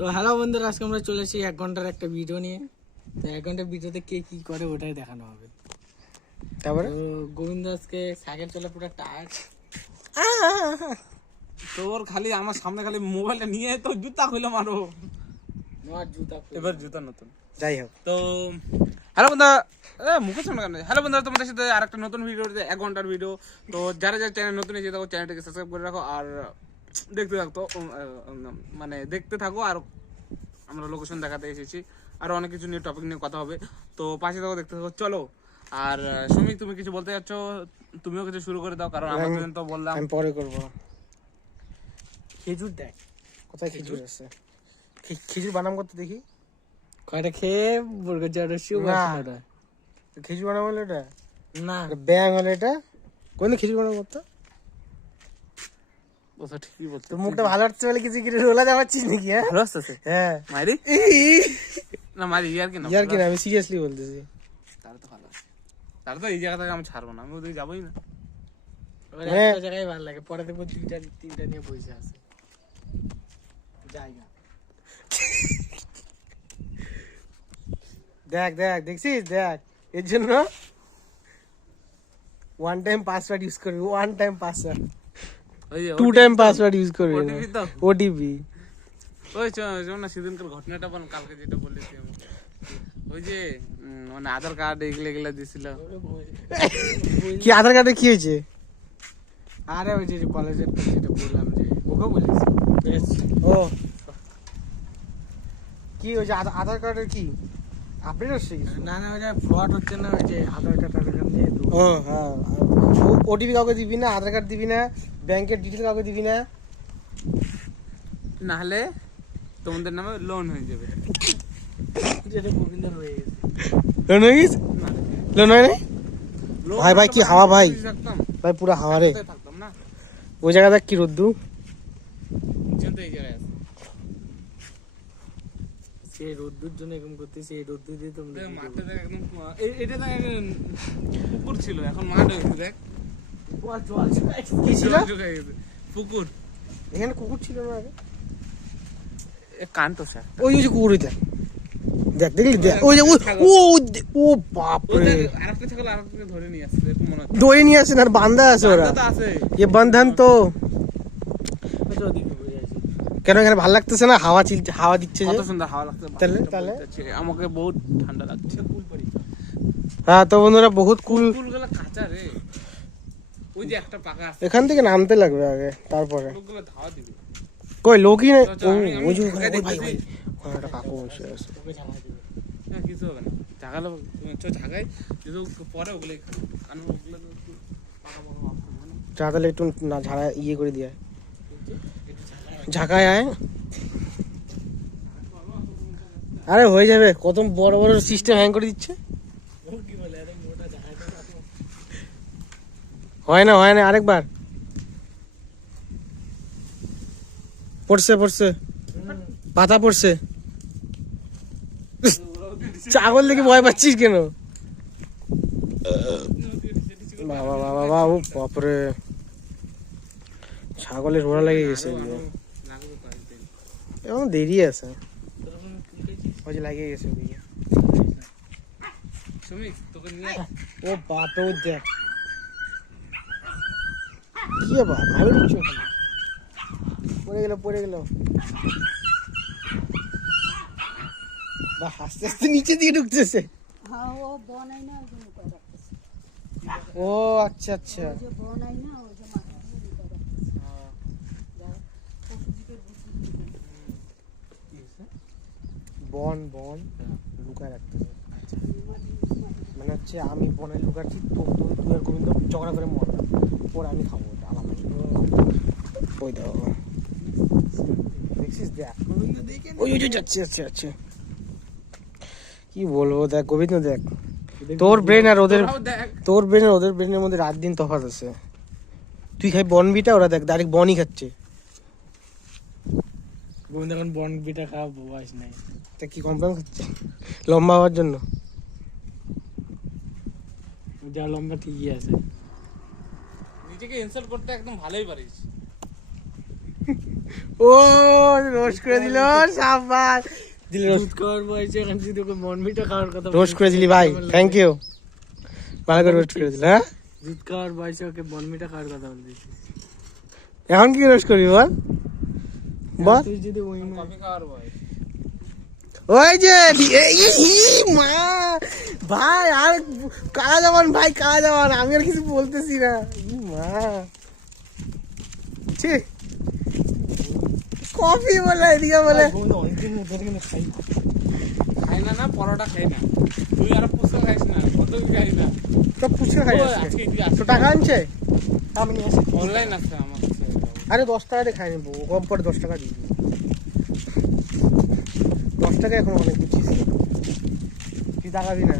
তো হ্যালো বন্ধুরা, আজকে আমরা চলে এসেছি 1 ঘন্টার একটা ভিডিও নিয়ে। তো 1 ঘন্টার ভিডিওতে কে কি করে ওটাই দেখানো হবে। তারপরে তো গোবিন্দ আজকে সাইকেল চলে পুরো টায়ার্ড। তোর খালি আমার সামনে খালি মোবাইলটা নিয়ে তো জুতা খুলে মারো। আমার জুতা এবার জুতা নতুন। যাই হোক, তো হ্যালো বন্ধুরা, মুখে শোনা কেন? হ্যালো বন্ধুরা, তোমাদের সাথে আরেকটা নতুন ভিডিও, 1 ঘন্টার ভিডিও। তো যারা যারা চ্যানেল নতুন এসে থাকো চ্যানেলটাকে সাবস্ক্রাইব করে রাখো আর দেখতে থাকো, মানে দেখতে থাকো। আর আমরা লোকেশন দেখাতে এসেছি, আর অনেক কিছু নিয়ে টপিক নিয়ে কথা হবে। তো পাশে থাকো, দেখতে থাকো, চলো। আর সুমিক, তুমি কিছু বলতে যাচ্ছ? তুমিও কিছু শুরু করে দাও, কারণ আমরা তো বললাম। আমি পরে করবো। খেজুর দেখ কোথায় খেজুর আছে? খেজুর বানাম করতে দেখি। কয়টা খেয়ে বর্গা জড়সিও না। বসে না। খেজুর বানাম হলো এটা, না ব্যাং হলো এটা। কোন খেজুর বানাম করতে? কথা ঠিকই বলছো। তোর মুখটা ভালো হচ্ছে বলে কিছু কি রোলা যাচ্ছিস নাকি? হ্যাঁ ভালো আসতেছে হ্যাঁ, মাইরি না, মারি ইয়ার কি না, ইয়ার কি না, আমি সিরিয়াসলি বলতেছি। তাহলে তো ভালো আছে। তাহলে তো এই জায়গা থেকে আমি ছাড়বো না, আমি ওদিকে যাবোই না। ওর হ্যাঁ। একটা জায়গায় ভালো লাগে, পরে দেখবো তিনটা নিয়ে বসে আছে জায়গা। দেখ দেখ, দেখছিস? দেখ, এর জন্য ওয়ান টাইম পাসওয়ার্ড ইউজ করবি। ওয়ান টাইম পাসওয়ার্ড, ওই যে 2 টাইম পাসওয়ার্ড ইউজ করবি। OTP তো? ওটিপি। ওই শোন না, সেদিনকার ঘটনাটা বল, কালকে যেটা বলেছি আমি। ওই যে মানে আধার কার্ড এগুলা দিছিল। কি আধার কার্ডে কি হয়েছে? আরে ওই যে কলেজের যেটা বললাম, যে ওকে বলেছি ও কি হয়েছে? আধার কার্ডের কি আপডেট হচ্ছে কিছু? না না, ওই যে ফ্রড হচ্ছে না, ওই যে আধার কার্ড দিয়ে তো। ও হ্যাঁ, ওটিপি কাউকে দিবি না, আধার কার্ড দিবি না, ব্যাংকের ডিটেল কাউকে দিবি না। না হলে তোমাদের নামে লোন হয়ে যাবে। যেটা গোবিন্দের হয়ে গেছে। লোন হয়ে গেছে? লোন হয় নাই? Loan ভাই, ভাই, কি হাওয়া ভাই। থাকতাম, ভাই পুরো হাওয়া রে। কোথায় থাকতাম না, ওই জায়গা দেখ কি রোদ্দু। ইচ্ছেন তো এই জায়গায় আছে। সেই রোদ্দুর জন্য এরকম করতেছি, এই রোদ্দুর দিয়ে তোমরা দেখ, কি মাঠটা করবে? দেখ একদম, এটা দেখ একদম পুকুর ছিল, এখন মাঠ হয়ে গেছে। দেখ কি ছিল? জল শুকিয়ে গেছে। পুকুর, এখানে কুকুর ছিল না আগে? কানটো স্যার। ওই যে কুকুর, ওই দেখ, দেখ দেখলি, দেখ ওই যে ও বাপ রে, আরেকটা ছাগল আরেকটাকে ধরে নিয়ে আসছে, এরকম মনে হচ্ছে। দড়ি নিয়ে আসে না, আর বান্ধা আছে ওরা। বান্ধা তো আছে। এ বন্ধন তো। কত ওদিকে ঘুরে আছে। কেন এখানে ভালো লাগতেছে না? হাওয়া চিলছে, হাওয়া দিচ্ছে যে। কত সুন্দর হাওয়া লাগছে। তাহলে? আমাকে বহুত ঠান্ডা লাগছে। হ্যাঁ তো বন্ধুরা, বহুত কুল। ফুলগুলো কাঁচা রে, ওই যে একটা পাকা আছে, এখান থেকে নামতে লাগবে আগে, তারপরে লোকগুলো ধাওয়া দিবে। কই লোকই নেই। চল, আমি ওই যে ঢাকায় ওই ভাই, দেখতেছি। ভাই, ওখানে একটা কাকু বসে আছে। তোকে ঝালাই দিবে। হ্যাঁ, কিছু হবে না, ঝাঁকালো ঝাঁকাই যেহেতু পরে ওগুলোই খাবো, কারণ ওগুলো তো একটু পাকা পাকা ভাব থাকবে না। তাহলে একটু না ঝাড়া ইয়ে করে দিয়ে ঝাঁকায় আয়। আরে হয়ে যাবে, কত বড় বড় সিস্টেম হ্যাং করে দিচ্ছে। ও কি বলে, আরে মোটা ঝালাই দেবে। হয় না, হয় না, আরেকবার। পড়ছে পড়ছে, পাতা পড়ছে। ছাগল দেখে ভয় পাচ্ছিস কেন? বাবা বাবা বাবা, ও বাপরে, ছাগলের রোড়া লেগে গেছে। লাগবে তো একদিন। এখন দেরি আছে, ওই যে লাগিয়ে গেছে ওদিকে। সুমিক, তোকে নিয়ে ও বাপরে, ও দেখ কি বাবা, ভালো দিচ্ছ। পড়ে গেল, পড়ে গেল। বা আস্তে আস্তে নিচে দিকে ঢুকতেছে। হ্যাঁ, ও বনাই না, ওই যে মুখে রাখতেছে। ও আচ্ছা আচ্ছা। ওই যে বনাই না, ওই যে মাথা দিয়ে মুখে রাখতেছে। দেখ, পশুদিকে বুঝি দিবে। বন বন লুকায় রাখতেছে। মানে হচ্ছে আমি বনে লুকাচ্ছি, তো তুই আর গোবিন্দ ঝগড়া করে মর, পরে আমি খাবো, ওটা আলাদা। ওই দাও, দেখছিস? দেখ ওই ওই যে যাচ্ছে যাচ্ছে যাচ্ছে। কি বলবো, দেখ গোবিন্দ, দেখ তোর ব্রেন আর ওদের, তোরাও দেখ। তোর ব্রেন আর ওদের ব্রেনের মধ্যে রাত দিন তফাৎ আছে। তুই খাই বনবিটা, ওরা দেখ ডাইরেক্ট বনই খাচ্ছে। গোবিন্দ এখন বন বিটা খাওয়া বয়স নাই। তা কি কমপ্লেন খাচ্ছে লম্বা হওয়ার জন্য? যা লম্বা ঠিকই আছে। নিজেকে ইনসাল্ট করতে একদম ভালোই পারিস। ও রোস্ট করে দিল, সাবাস দিল রোস্ট। দুধ খাওয়ার বয়সে এখন যদি ওকে বনভিটা খাওয়ার কথা রোস্ট করে দিলি ভাই, থ্যাংক ইউ, ভালো করে রোস্ট করে দিল। হ্যাঁ দুধ খাওয়ার বয়সে ওকে বনভিটা খাওয়ার কথা বলছিস। এখন কি রোস্ট করবি বল বল। তুই যদি ওই কফি খাওয়ার বয়স। ওই যে মা ভাই, আর কারা যাবান ভাই, কারা যাবান, আমি আর কিছু বলতেছি না। মা ছি, কফি বলে এদিকে বলে। অনেকদিন ধরে কিন্তু খাই না। খাই না, পরোটা খাই না, তুই আর পুস্তক খাইস না, কত কি খাই না। তো পুচকে খাই ও, আসছে। আজকে কি তো আসছে? টাকা আনছে, আমি নিয়ে আসি। অনলাইন আছে আমার কাছে। আরে 10 টাকা দিয়ে খাই নেবো, কম করে 10 টাকা দিয়ে দিবি। 10 টাকা এখন অনেক বুঝছিস, তুই টাকাবি না।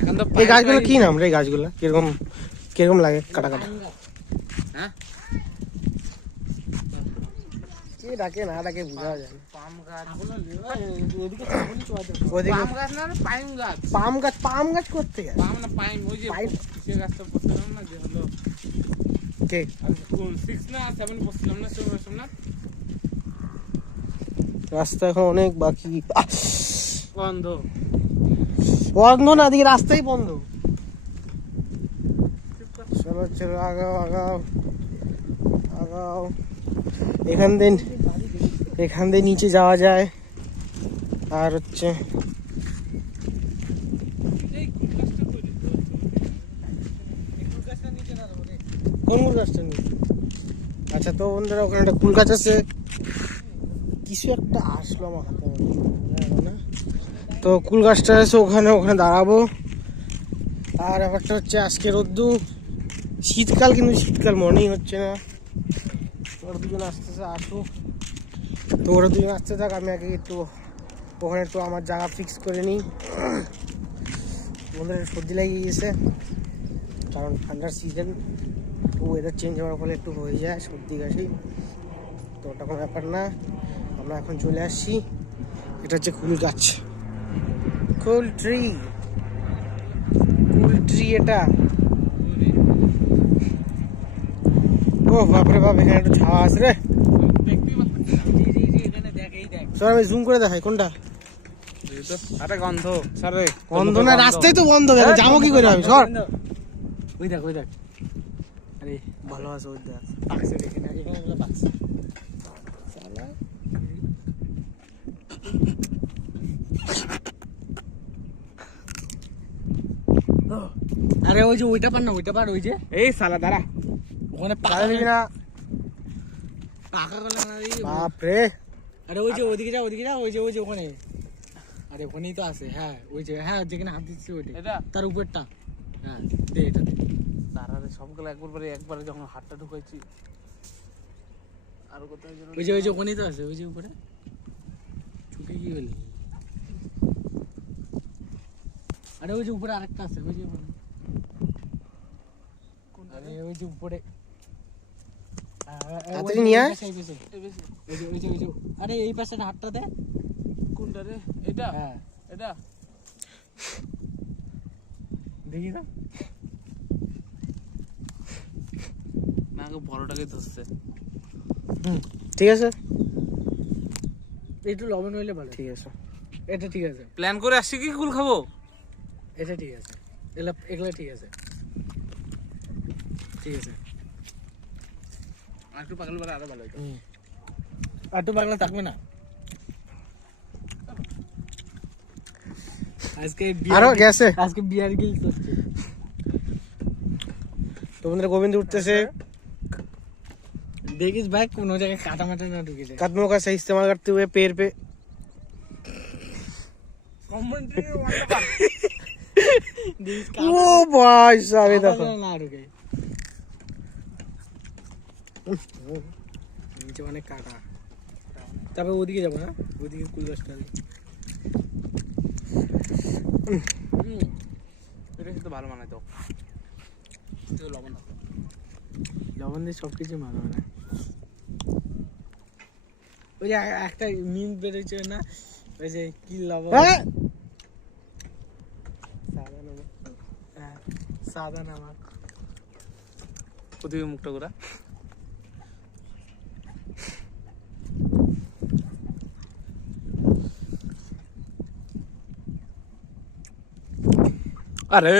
এখন তো এই গাছগুলো কি নাম রে, এই গাছগুলো কিরকম কিরকম লাগে কাটা কাটা? হ্যাঁ, কি ডাকে না ডাকে বোঝা যায় না। পাম গাছ। ওদিকে ছাগল চোয়াতে ওদিকে পাম গাছ না, পাইম গাছ। পাম গাছ করতে গেছে পাম না, পাইম, ওই যে পাইম? কিসের গাছটা পড়ছিলাম না, যে হলো কে 6 না 7 পড়ছিলাম না, সোমনাথ। রাস্তা এখন অনেক বাকি। বন্ধ। বন্ধ না, দিকে রাস্তাই বন্ধ। চলো চলো আগাও আগাও আগাও। এখান দিয়ে নিচে যাওয়া যায়। আর হচ্ছে কোন কুল গাছটা নিয়ে? আচ্ছা, তো বন্ধুরা ওখানে একটা কুল গাছ আছে, কিছু একটা আসলো আমার হাতে, জানো না। তো কুল গাছটা আছে ওখানে দাঁড়াবো। আর ব্যাপারটা হচ্ছে আজকে রোদ্দুর, শীতকাল, কিন্তু শীতকাল মনেই হচ্ছে না। ওরা দুজন আসতেছে, আসুক। তো ওরা দুজন আসতে থাক, আমি আগে একটু ওখানে একটু আমার জায়গা ফিক্স করে নিই। বন্ধুরা সর্দি লাগিয়ে গেছে, কারণ ঠান্ডার সিজন, ওয়েদার চেঞ্জ হওয়ার ফলে একটু হয়ে যায় সর্দি কাশি। তো ওটা কোনো ব্যাপার না। আমরা এখন চলে আসছি, এটা হচ্ছে কুল গাছ, কুল ট্রি এটা। ও বাপরে বাপ, এখানে একটু ছাওয়া আছে রে। এখানে দেখ, এই দেখ। চল আমি জুম করে দেখাই কোনটা। আরে গন্ধ, সরে। বন্ধ না, রাস্তায় তো বন্ধ, যাবো কি করে আমি, সর। ওই দেখ, ওই দেখ। আরে ভালো আছে, ওই দেখ বাক্স দেখে না, এখানে একটা বাক্স। আরে ওই যে ওইটা পার না, ওইটা পার, ওই যে এই শালা দাঁড়া। ওখানে পাকা দিবি না, পাকা গলা না রে। বাপরে। আরে ওই যে ওদিকে যা, ওদিকে যা, ওই যে ওখানে। আরে ওখানেই তো আছে, হ্যাঁ ওই যে, হ্যাঁ যেখানে হাত দিচ্ছি ওইটা, এটা তার উপরটা। হ্যাঁ দে এটা দে। দাঁড়া রে, সবগুলো একবারে যখন হাতটা ঢুকাইছি। আর কোথায় যেন ওই যে ওখানেই তো আছে, ওই যে উপরে। চুকে কি বলি? আরে ওই যে উপরে আরেকটা আছে, ওই যে উপরে। আরে ওই যে উপরে। তাড়াতাড়ি নিয়ে আয়। ওই যে আরে এই পাশে হাতটা দে। কোনটা রে? এটা? হ্যাঁ এটা? দেখি না। না, আগে বড়টাকে ধরছে। ঠিক আছে, একটু লবণ হইলে ভালো। ঠিক আছে। এটা ঠিক আছে, প্ল্যান করে আসছি কি কুল খাবো? এটা ঠিক আছে, এগুলা ঠিক আছে, ঠিক আছে। আর একটু পাগল করে আরো ভালো হইতো। আর তো পাগলা থাকবে না আজকে। আরো গেছে। আজকে বিয়ার গিলস হচ্ছে। তো বন্ধুরা গোবিন্দ উঠতেছে। देखिस भाई कोनो जगह काटा माटा ना ढुके जाए। कदमों का सही इस्तेमाल करते हुए पैर पे देखिस ओ भाई साहब ये देखो। ना ढुके নিচে অনেক কাটা। তবে ওদিকে যাব না, ওদিকে কুল গাছটা এটা তো ভালো মানায় তো। লবণ থাকলো, লবণ দিয়ে সব কিছু ভালো হয় না। ওই যে একটা মিম বেরোচ্ছে না, ওই যে কি লবণ, হ্যাঁ সাদা নমক। হ্যাঁ সাদা নমক। ওদিকে মুখটা ঘোরা। আরে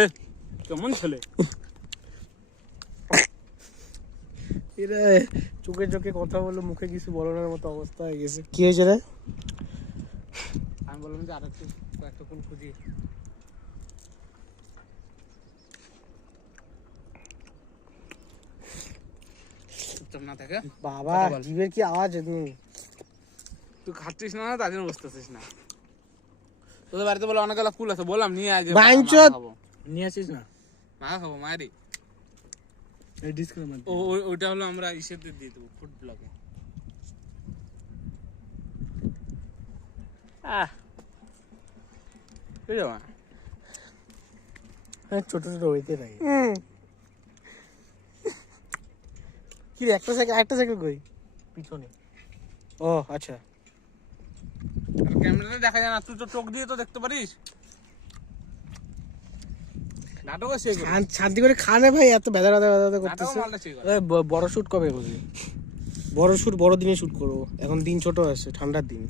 কেমন ছেলে এরা চোখে চোখে কথা বললো, মুখে কিছু বলার মতো অবস্থা হয়ে গেছে। কি হয়েছে রে? আমি বললাম যে আরেকটু কয়েকটা কোন খুঁজি চুপচাপ না থাকে বাবা জিভের কি আওয়াজ তুমি? তুই খাচ্ছিস না তার জন্য বুঝতেছিস না। তোদের বাড়িতে বলে অনেকগুলো কুল আছে, বললাম নিয়ে আয়, বাইঞ্চোদ। নিয়ে আসিস না মাখা খাবো মায়েরই। এই ডিসকাউন্ট মার ওইটা হলো আমরা ইসেতে দিয়ে দেবো ফুড ব্লগে। ছোট ছোট হইতে থাকে। কি রে, একটা সাইকেল কই? পিছনে ও আচ্ছা, ক্যামেরাতে দেখা যায় না, তুই তো চোখ দিয়ে তো দেখতে পারিস। নাটক আছে শান্তি করে খানে ভাই, এত বেদা বেদা বেদা নাটক করতেছে। মালটা ঠিক বড় শুট কবে করবি? বড় শুট বড় দিনে শুট করবো, এখন দিন ছোট আছে, ঠান্ডার দিন।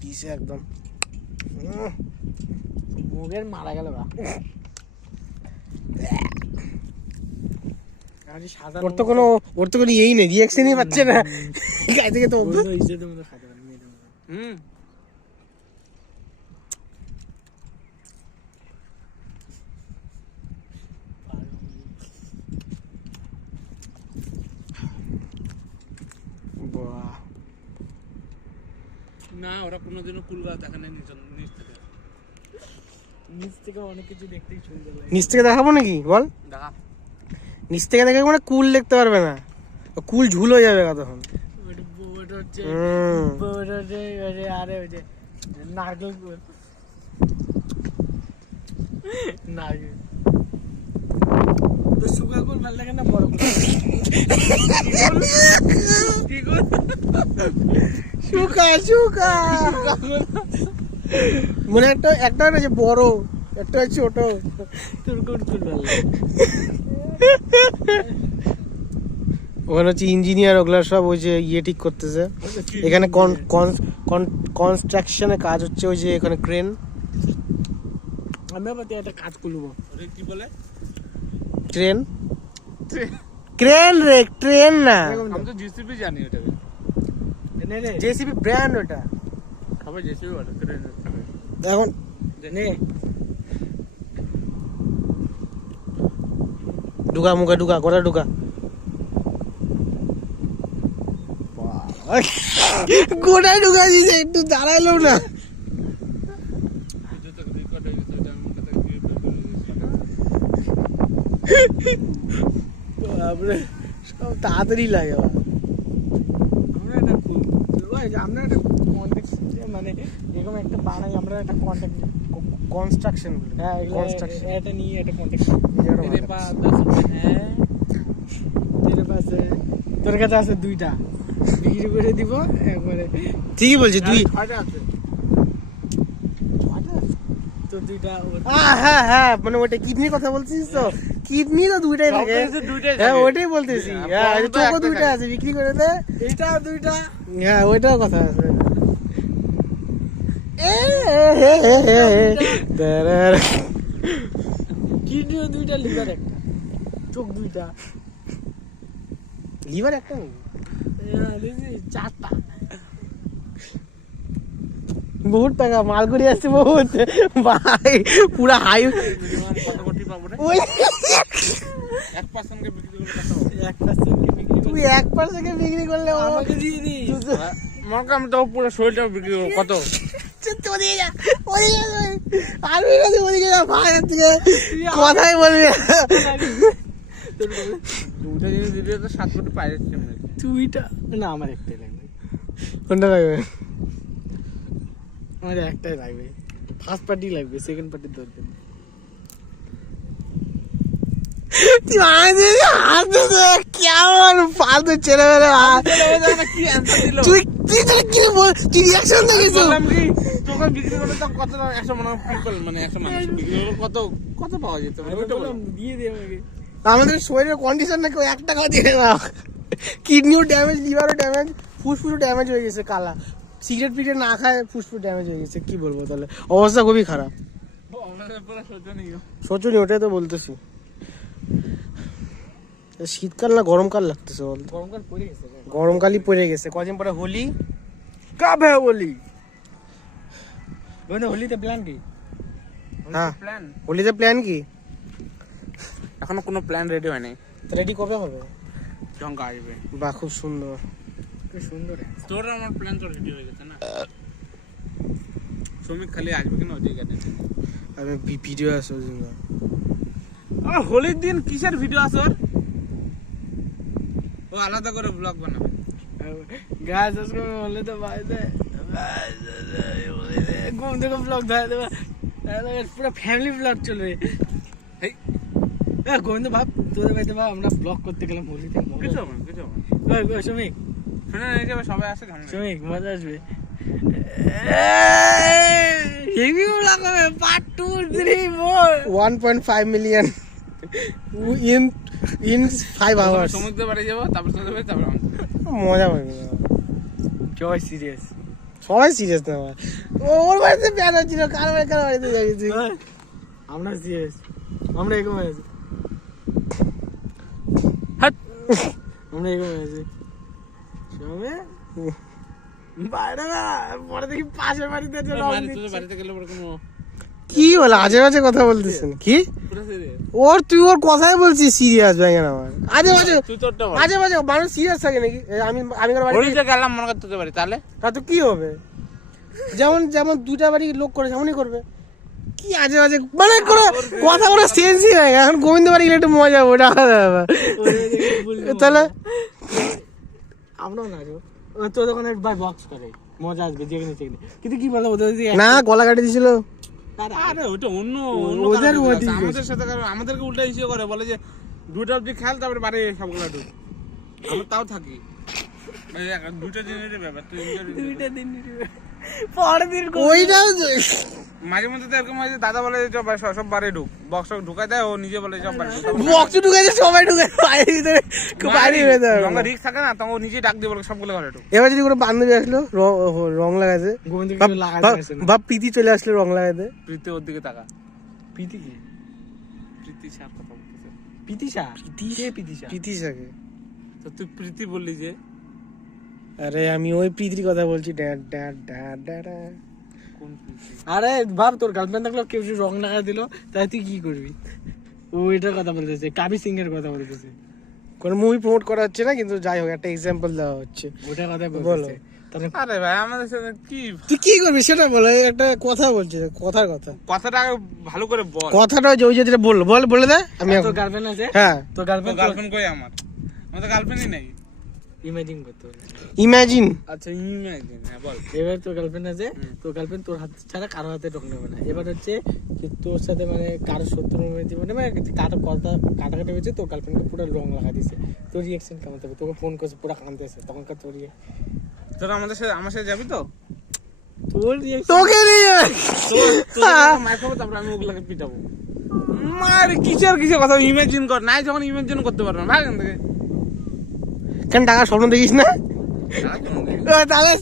দিছে একদম মুগের মারা গেল বা সাদা ওর তো কোনো ইয়েই নেই, রিয়াকশনই পাচ্ছে না গায়ে থেকে তো ইজ্জতের মতো খাতে পারে মেয়েদের মতো। বাহ, না ওরা কোনোদিনও কুলগাছ দেখে না নিচ থেকে। নিচ থেকে অনেক কিছু দেখতেই সুন্দর লাগে। নিচ থেকে দেখাবো নাকি বল? দেখা নিচ থেকে দেখে মানে কুল দেখতে পারবে না, কুল ঝুল হয়ে যাবে তখন। ওটা হচ্ছে আরে ওই যে নারকেল নারকেল তো শুকা কুল ভালো লাগে না বড় কুল? শুকা শুকা মানে একটা হচ্ছে বড়, একটা হচ্ছে ছোট। তোর কোন কুল ভালো লাগে? ওখানে হচ্ছে ইঞ্জিনিয়ার, ওগুলা সব ওই যে ইয়ে ঠিক করতেছে। এখানে কনস্ট্রাকশনের কাজ হচ্ছে, ওই যে এখানে ক্রেন। আমি আবার একটা কাজ করবো। কি বলে ট্রেন ক্রেন রে, ট্রেন না, আমি তো জিসিপি জানি ওটাকে। নে রে জেসিবি ব্র্যান্ড ওটা। খাবার জিসিপি বলে এখন নে ঢুকা মুখে ঢুকা, গোটা ঢুকা। গোটায় ঢুকা দিয়েছে, একটু দাঁড়াইলো না। বাপরে, সব তাড়াতাড়ি লাগে। আমরা একটা আমরা একটা কন্ট্যাক্ট মানে এরকম একটা বানাই, আমরা একটা কন্ট্যাক্ট কনস্ট্রাকশন, হ্যাঁ কনস্ট্রাকশন এটা নিয়ে একটা কন্ট্যাক্ট। तेरे पास 10 रुपए है? तेरे पास है? তোর কাছে আছে 2টা, বিক্রি করে দিব একবারে। ঠিকই বলছি তুই। ছয়টা আছে তো 2টা হ্যাঁ হ্যাঁ, মানে ওটা কিডনির কথা বলছিস তো? কিডনি তো 2টাই থাকে। হ্যাঁ ওটাই বলতেছি। হ্যাঁ তোকে 2টা আছে, বিক্রি করে দে। এইটাও 2টা। হ্যাঁ ওইটাও কথা আছে। কিডনিও 2টা, লিভার একটা, চোখ 2টা, লিভার একটা নেই, 4টা। বহুত টাকা মাল করে আসছে বহুত ভাই, পুরা হাই। কত কোটি পাবো রে? ওই 1% কে বিক্রি করলে কত? 1% কে বিক্রি তুই 1% কে বিক্রি করলে আমাকে দিয়ে দি। মনে আমি তো পুরো শরীরটা বিক্রি করবো। কত? ওদিকে যা, ওদিকে যা, আমি কাছে ওদিকে যা ভাই, থেকে কথাই বলবি না। দুটো জিনিস দিলে তো 7 কোটি পাই যাচ্ছে। 2টা না, আমার একটাই লাগবে। কোনটা লাগবে? আমার একটাই লাগবে, ফার্স্ট পার্টি লাগবে, সেকেন্ড পার্টি দরকার নেই। তুই আমাদের হাতে কেমন ফালতু ছেলেবেলা। কি অ্যান্সার দিল? তুই তুই তাহলে কি বল, তুই রিয়াকশন দেখিস? বললাম কি তখন বিক্রি করলে তো কত 100 পিপল মানে 100 মানুষ বিক্রি করলে কত কত পাওয়া যেত? ওইটা বললাম। দিয়ে দে আমাকে। আমাদের শরীরের কন্ডিশন নাকি 1 টাকা দিয়ে না। কিডনিও ড্যামেজ, লিভারও ড্যামেজ, ফুসফুসও ড্যামেজ হয়ে গেছে কালা। সিগারেট পিগারেট না খায় ফুসফুস ড্যামেজ হয়ে গেছে, কি বলবো তাহলে, অবস্থা খুবই খারাপ। শোচনীয়, ওটাই তো বলতেছি। শীতকাল না গরমকাল লাগতেছে বলতো? গরমকাল পড়ে গেছে রে। গরমকালই পড়ে গেছে। কদিন পরে হোলি। কবে হোলি? বন্ধু হোলিতে প্ল্যান কি? হ্যাঁ, প্ল্যান হোলিতে প্ল্যান কি? এখনো কোনো প্ল্যান রেডি হয়নি। রেডি কবে হবে? জঙ্কা আসবে। বাহ, খুব সুন্দর। কি সুন্দর। তোর আমার প্ল্যান তো রেডি হয়ে গেছে না। শ্রমিক খালি আসবে কিনা ওই জায়গাতে। আমি ভিডিও আছে ওই জন্য। আর হোলির দিন কিসের ভিডিও আছে ওর? ও আলাদা করে ব্লগ বানাবে। গাছ আজকে হলে তো বাইরে ঘুম থেকে ব্লগ ধরে দেবে, পুরো ফ্যামিলি ব্লগ চলবে। এই গোবিন্দ ভাব, তোদের বাড়িতে ভাব আমরা ব্লগ করতে গেলাম হোলিতে। কিছু হবে না, কিছু হবে না। শ্রমিক, শুনে নিয়ে যাবে, সবাই আসে ঝামেলা। শ্রমিক মজা আসবে। হেভি ব্লগ হবে, পার্ট 2, 3, 4। 1.5 million in 5 hours। সমুদ্র বাড়ি যাবো, তারপর চলে যাবে, তারপর মজা পাবে। সবাই সিরিয়াস। সবাই সিরিয়াস না ভাই। ওর বাড়িতে প্ল্যান হচ্ছিল, কার বাড়িতে যাবি তুই? আমরা সিরিয়াস, আমরা এরকম আছি, আমরা এরকম আছি। বাইরে না, পরে দেখি পাশের বাড়িতে বাড়িতে গেলে পরে কোনো কি বলে আজে বাজে কথা বলতেছেন? কি পুরো serious। তুই ওর কথাই বলছিস সিরিয়াস ভাই? আমার আজে বাজে, তুই তোরটা বল। আজে বাজে মানুষ সিরিয়াস থাকে নাকি? আমি কারো বাড়িতে হোলিতে গেলাম মনে কর তোদের বাড়ি, তাহলে তা তো কি হবে? যেমন দুটা বাড়ি লোক করে তেমনই করবে। কি আজে বাজে মানে কোনো কথা বলার সেন্সই নাই। এখন গোবিন্দ বাড়ি গেলে একটু মজা হবে, ওটা আলাদা ব্যাপার। তাহলে আমরাও না যাবো, তোদের ওখানে ভাই বক্স করে মজা আসবে যেখানে সেখানে। কিন্তু কি বলতো ওদের যদি না, গলা কাটি দিছিল। আরে ওটা অন্য ওদের কারণে ওদিকে। আছে। আমাদের সাথে আমাদেরকে উল্টা ইস্যু করে, বলে যে 2টা অবধি খেল, তারপরে বাড়ি সবগুলা ঢুক। আমরা তাও থাকি। এই 2টা দিনের ব্যাপার, তুই দুইটা দিন পরের দিন ওইটা মাঝে মধ্যে তো এরকম হয় যে দাদা বলে যে সব বাড়ি ঢুক, বক্স ঢুকাই দেয়, ও নিজে বলে সব বাড়ি ঢুক। বক্স ঢুকাইছে, সবাই ঢুকাই বাইরে ভিতরে বাইরে হয়ে যাবে। আমরা রিস্ক থাকে না, তখন ও নিজে ডাক দিয়ে বলে সবগুলো ঘরে ঢুক। এবার যদি কোনো বান্ধবী আসলো রং লাগাতে, গোবিন্দ বা প্রীতি চলে আসলো রং লাগাতে, প্রীতি ওর দিকে তাকা। প্রীতি কি? প্রীতি সার কথা বলতেছে। প্রীতিশা? কে প্রীতিশা? প্রীতিশাকে। তো তুই প্রীতি বললি যে? আরে আমি ওই প্রীতির কথা বলছি। Dad dad dad dad. কোন প্রীতি? আরে ভাব, তোর গার্লফ্রেন্ড থাকলো, কেউ যদি রং লাগা দিল, তাই তুই কি করবি? ও এটার কথা বলতেছে, কাবি সিং এর কথা বলতেছে। কোনো মুভি প্রমোট করা হচ্ছে না, কিন্তু যাই হোক একটা এক্সাম্পল দেওয়া হচ্ছে। ওটার কথা বলো। বলতেছে। তাহলে আরে ভাই আমাদের সাথে কি তুই কি করবি সেটা বলো। একটা কথা বলছি, কথার কথা। কথাটা আগে ভালো করে বল। কথাটা ওই যেটা বললো বলে দে। আমি তোর গার্লফ্রেন্ড আছে? হ্যাঁ, তোর গার্লফ্রেন্ড গার্লফ্রেন্ড কই আমার? আমার তো গার্লফ্রেন্ডই নাই। ইমাজিন করতে হবে। ইমাজিন। আচ্ছা ইমাজিন, হ্যাঁ বল। এবার তোর গার্লফ্রেন্ড আছে, তোর গার্লফ্রেন্ড তোর হাত ছাড়া কারো হাতে ঢোক নেবে না। এবার হচ্ছে যে তোর সাথে মানে কারো শত্রু জীবনে মানে কাটাকাটি হয়েছে, তোর গার্লফ্রেন্ডকে পুরো রং লাগা দিছে, তোর রিয়াকশন কেমন হবে? তোকে ফোন করছে, পুরো কাঁদতেছে, তখনকার তোর তোরা আমার সাথে যাবি তো? তোর রিয়াকশন তোকে নিয়ে মার খাবো, তারপর আমি ওগুলাকে পিটাবো। মার কিসের কথা ইমাজিন কর, নাই যখন ইমাজিন করতে পারবো না, ভাই এখান থেকে। কেন টাকা স্বপ্ন দেখিস না? আর কোনো দিন। তাহলে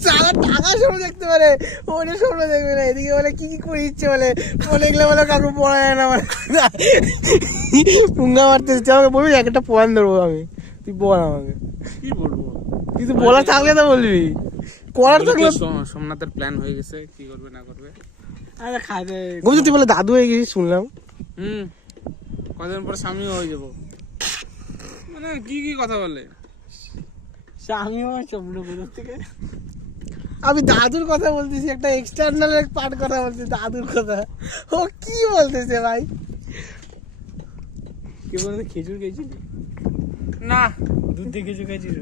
টাকা স্বপ্ন দেখতে পারে, ওটা স্বপ্ন দেখবে না। এদিকে বলে কি কি করে ইচ্ছে বলে এগুলো বলে কাউকে পড়া যায় না। মানে পুঙ্গা মারতে আমাকে বলবি, একটা পয়েন্ট ধরবো আমি, তুই বল আমাকে কি বলবো? কিছু বলা থাকলে তো বলবি, করার থাকলে। সোমনাথের প্ল্যান হয়ে গেছে, কি করবে না করবে। আরে খাইতে বলছি তুই বলে দাদু হয়ে গেছিস শুনলাম। কদিন পর স্বামীও হয়ে যাবো। মানে কি কথা বলে। আমিও স্বপ্ন কোথা থেকে। আমি দাদুর কথা বলতেছি, একটা এক্সটার্নাল পার্ট কথা বলতেছি, দাদুর কথা। ও কি বলতেছে ভাই? কি বলতে, খেজুর খেয়েছিস না? দুধ দিয়ে খেজুর খাইছিস?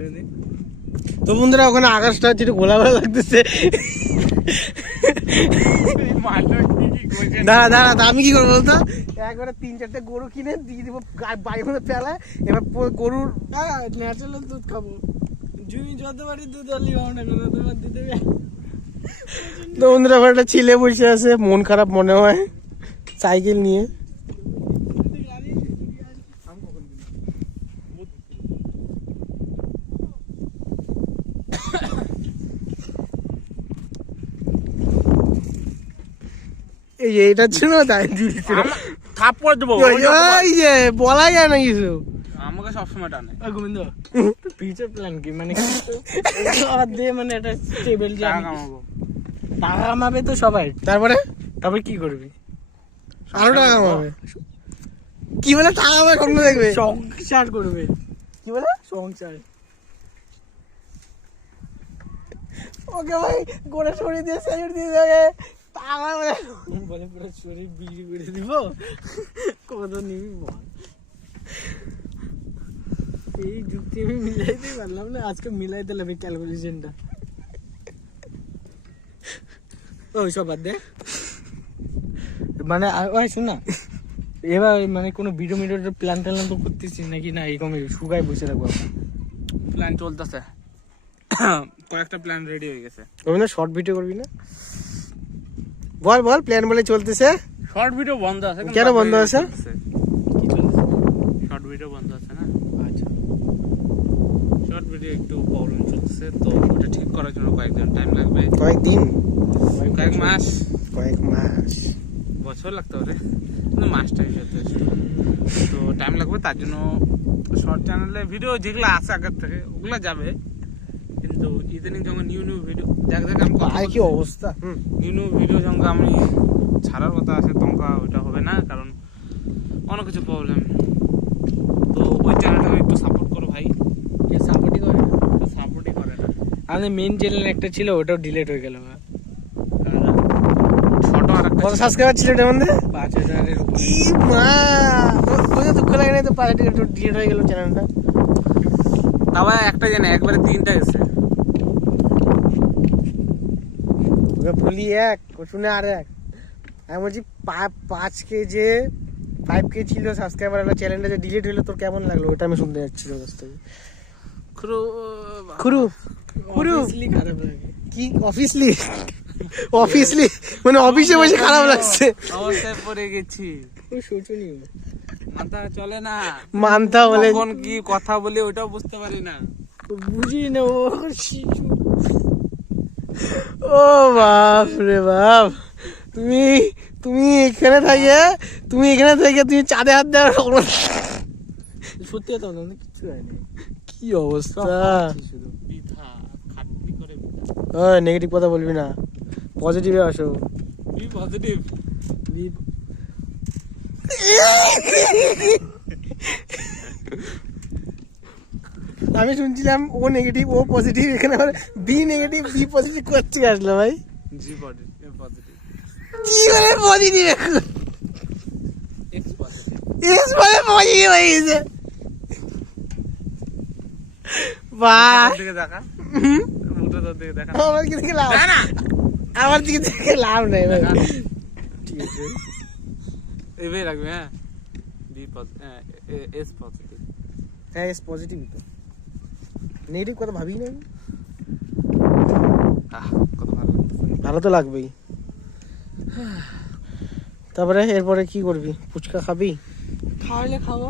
তো বন্ধুরা ওখানে আকাশটা যেটা গোলাপা লাগতেছে। দাঁড়া আমি কি করবো বলতো, একবারে 3-4টে গরু কিনে দিয়ে দিব বাড়ির মধ্যে ফেলায়। এবার গরুর ন্যাচারাল দুধ খাবো, জমি যতবারই দুধ হলি পাবো না কোনো, তোমার দিতে হবে। তো বন্ধুরা ওখানে একটা ছেলে বসে আছে, মন খারাপ মনে হয়, সাইকেল নিয়ে। এই এইটার জন্য তাই দিয়েছিল। থাপ্পড় দেবো ওই যে বলা যায় না কিছু। আমাকে সবসময় টানে। গোবিন্দ ফিউচার প্ল্যান কি মানে দে মানে একটা স্টেবল টাকা কামাবো। টাকা কামাবে তো সবাই, তারপরে তারপর কি করবি? আরো টাকা কামাবে। কি বলে টাকা কামাবে স্বপ্ন দেখবে? সংসার করবে। কি বলে? সংসার। ওকে ভাই গোড়া সরিয়ে দিয়ে স্যালুট দিয়ে দেবে। টাকা বলে বলে পুরো শরীর বিক্রি করে দিব, কত নিবি বল? এই যুক্তি আমি মিলাইতে পারলাম না, আজকে মিলাইতে লাগবে ক্যালকুলেশনটা। ওই সব বাদ দে, মানে ওই শোন না, এবার মানে কোনো ভিডিও প্ল্যান ট্যান তো করতেছিস নাকি না এরকম শুকায় বসে থাকবো? প্ল্যান চলতেছে, কয়েকটা প্ল্যান রেডি হয়ে গেছে। রবীন্দ্র শর্ট ভিডিও করবি না? বল বল প্ল্যান বলে চলতেছে। শর্ট ভিডিও বন্ধ আছে। কেন বন্ধ আছে? কি চলছে? শর্ট ভিডিও বন্ধ আছে না, আচ্ছা, শর্ট ভিডিও একটু প্রবলেম চলছে, তো ওটা ঠিক করার জন্য কয়েকদিন টাইম লাগবে। কয়েকদিন, কয়েক মাস, কয়েক মাস, বছর লাগতে পারে, কিন্তু মাসটাই যথেষ্ট। তো টাইম লাগবে, তার জন্য শর্ট চ্যানেলে ভিডিও যেগুলো আছে আগের থেকে ওগুলো যাবে, কিন্তু ইদানিং যখন নিউ ভিডিও দেখ আমি আর কি অবস্থা। নিউ ভিডিও যখন আমি ছাড়ার কথা আছে তখন ওইটা হবে না, কারণ অনেক কিছু প্রবলেম। তো ওই চ্যানেলটাকে একটু সাপোর্ট করো ভাই। কে সাপোর্টই করে না? সাপোর্টই করে না। আমাদের মেন চ্যানেল একটা ছিল, ওটাও ডিলিট হয়ে গেল। আর ছোট আর একটা কত সাবস্ক্রাইবার ছিল এটার মধ্যে? 5,000-এর উপরে। ই মা, তোর দুঃখ লাগে না তো? 5,000 ডিলিট হয়ে গেল চ্যানেলটা। আবার একটা জানে একবারে 3টা গেছে। তোকে বলি এক, শুনে আর এক। আমি বলছি 5K যে 5K ছিল সাবস্ক্রাইবার হলো, চ্যানেলটা যে ডিলিট হলো তোর কেমন লাগলো? ওটা আমি শুনতে যাচ্ছি তোর কাছ থেকে। খুরু Obviously খারাপ লাগে। কি অফিসলি? অফিসলি মানে অফিসে বসে খারাপ লাগছে। অবস্থায় পড়ে গেছি, খুব শোচনীয়। মাথা চলে না, মানতা বলে কখন কি কথা বলি ওটাও বুঝতে পারি না। বুঝি না ও শিশু। ও বাপ রে বাপ, তুমি তুমি এখানে থাকে, তুমি চাঁদে হাত দেওয়ার সত্যি কথা বললাম, কিচ্ছু হয় না। কি অবস্থা। শুধু বৃথা খাটনি করে বৃথা। নেগেটিভ কথা বলবি না, পজিটিভে আসো। B positive. আমি শুনছিলাম ও নেগেটিভ ও পজিটিভ, এখানে আবার বি নেগেটিভ বি পজিটিভ করতে আসলো ভাই। জি পজিটিভ, পজিটিভ, কি বলে পজিটিভ? X positive. এক্স বলে পজিটিভ হয়ে গেছে। বাহ, দিকে দেখা, মুখটা তোর দিকে দেখা। আমার কি দেখে লাভ? দেখা না, আমার দিকে দেখে লাভ নাই ভাই। দেখা। ঠিক আছে, এভাবে রাখবি। হ্যাঁ, বি পজিটিভ, এস পজিটিভ। হ্যাঁ এস পজিটিভ তো, নেগেটিভ কথা ভাবি না। কত ভালো লাগতেছে। ভালো তো লাগবেই। তারপরে এরপরে কি করবি? ফুচকা খাবি? খাওয়াইলে খাবো।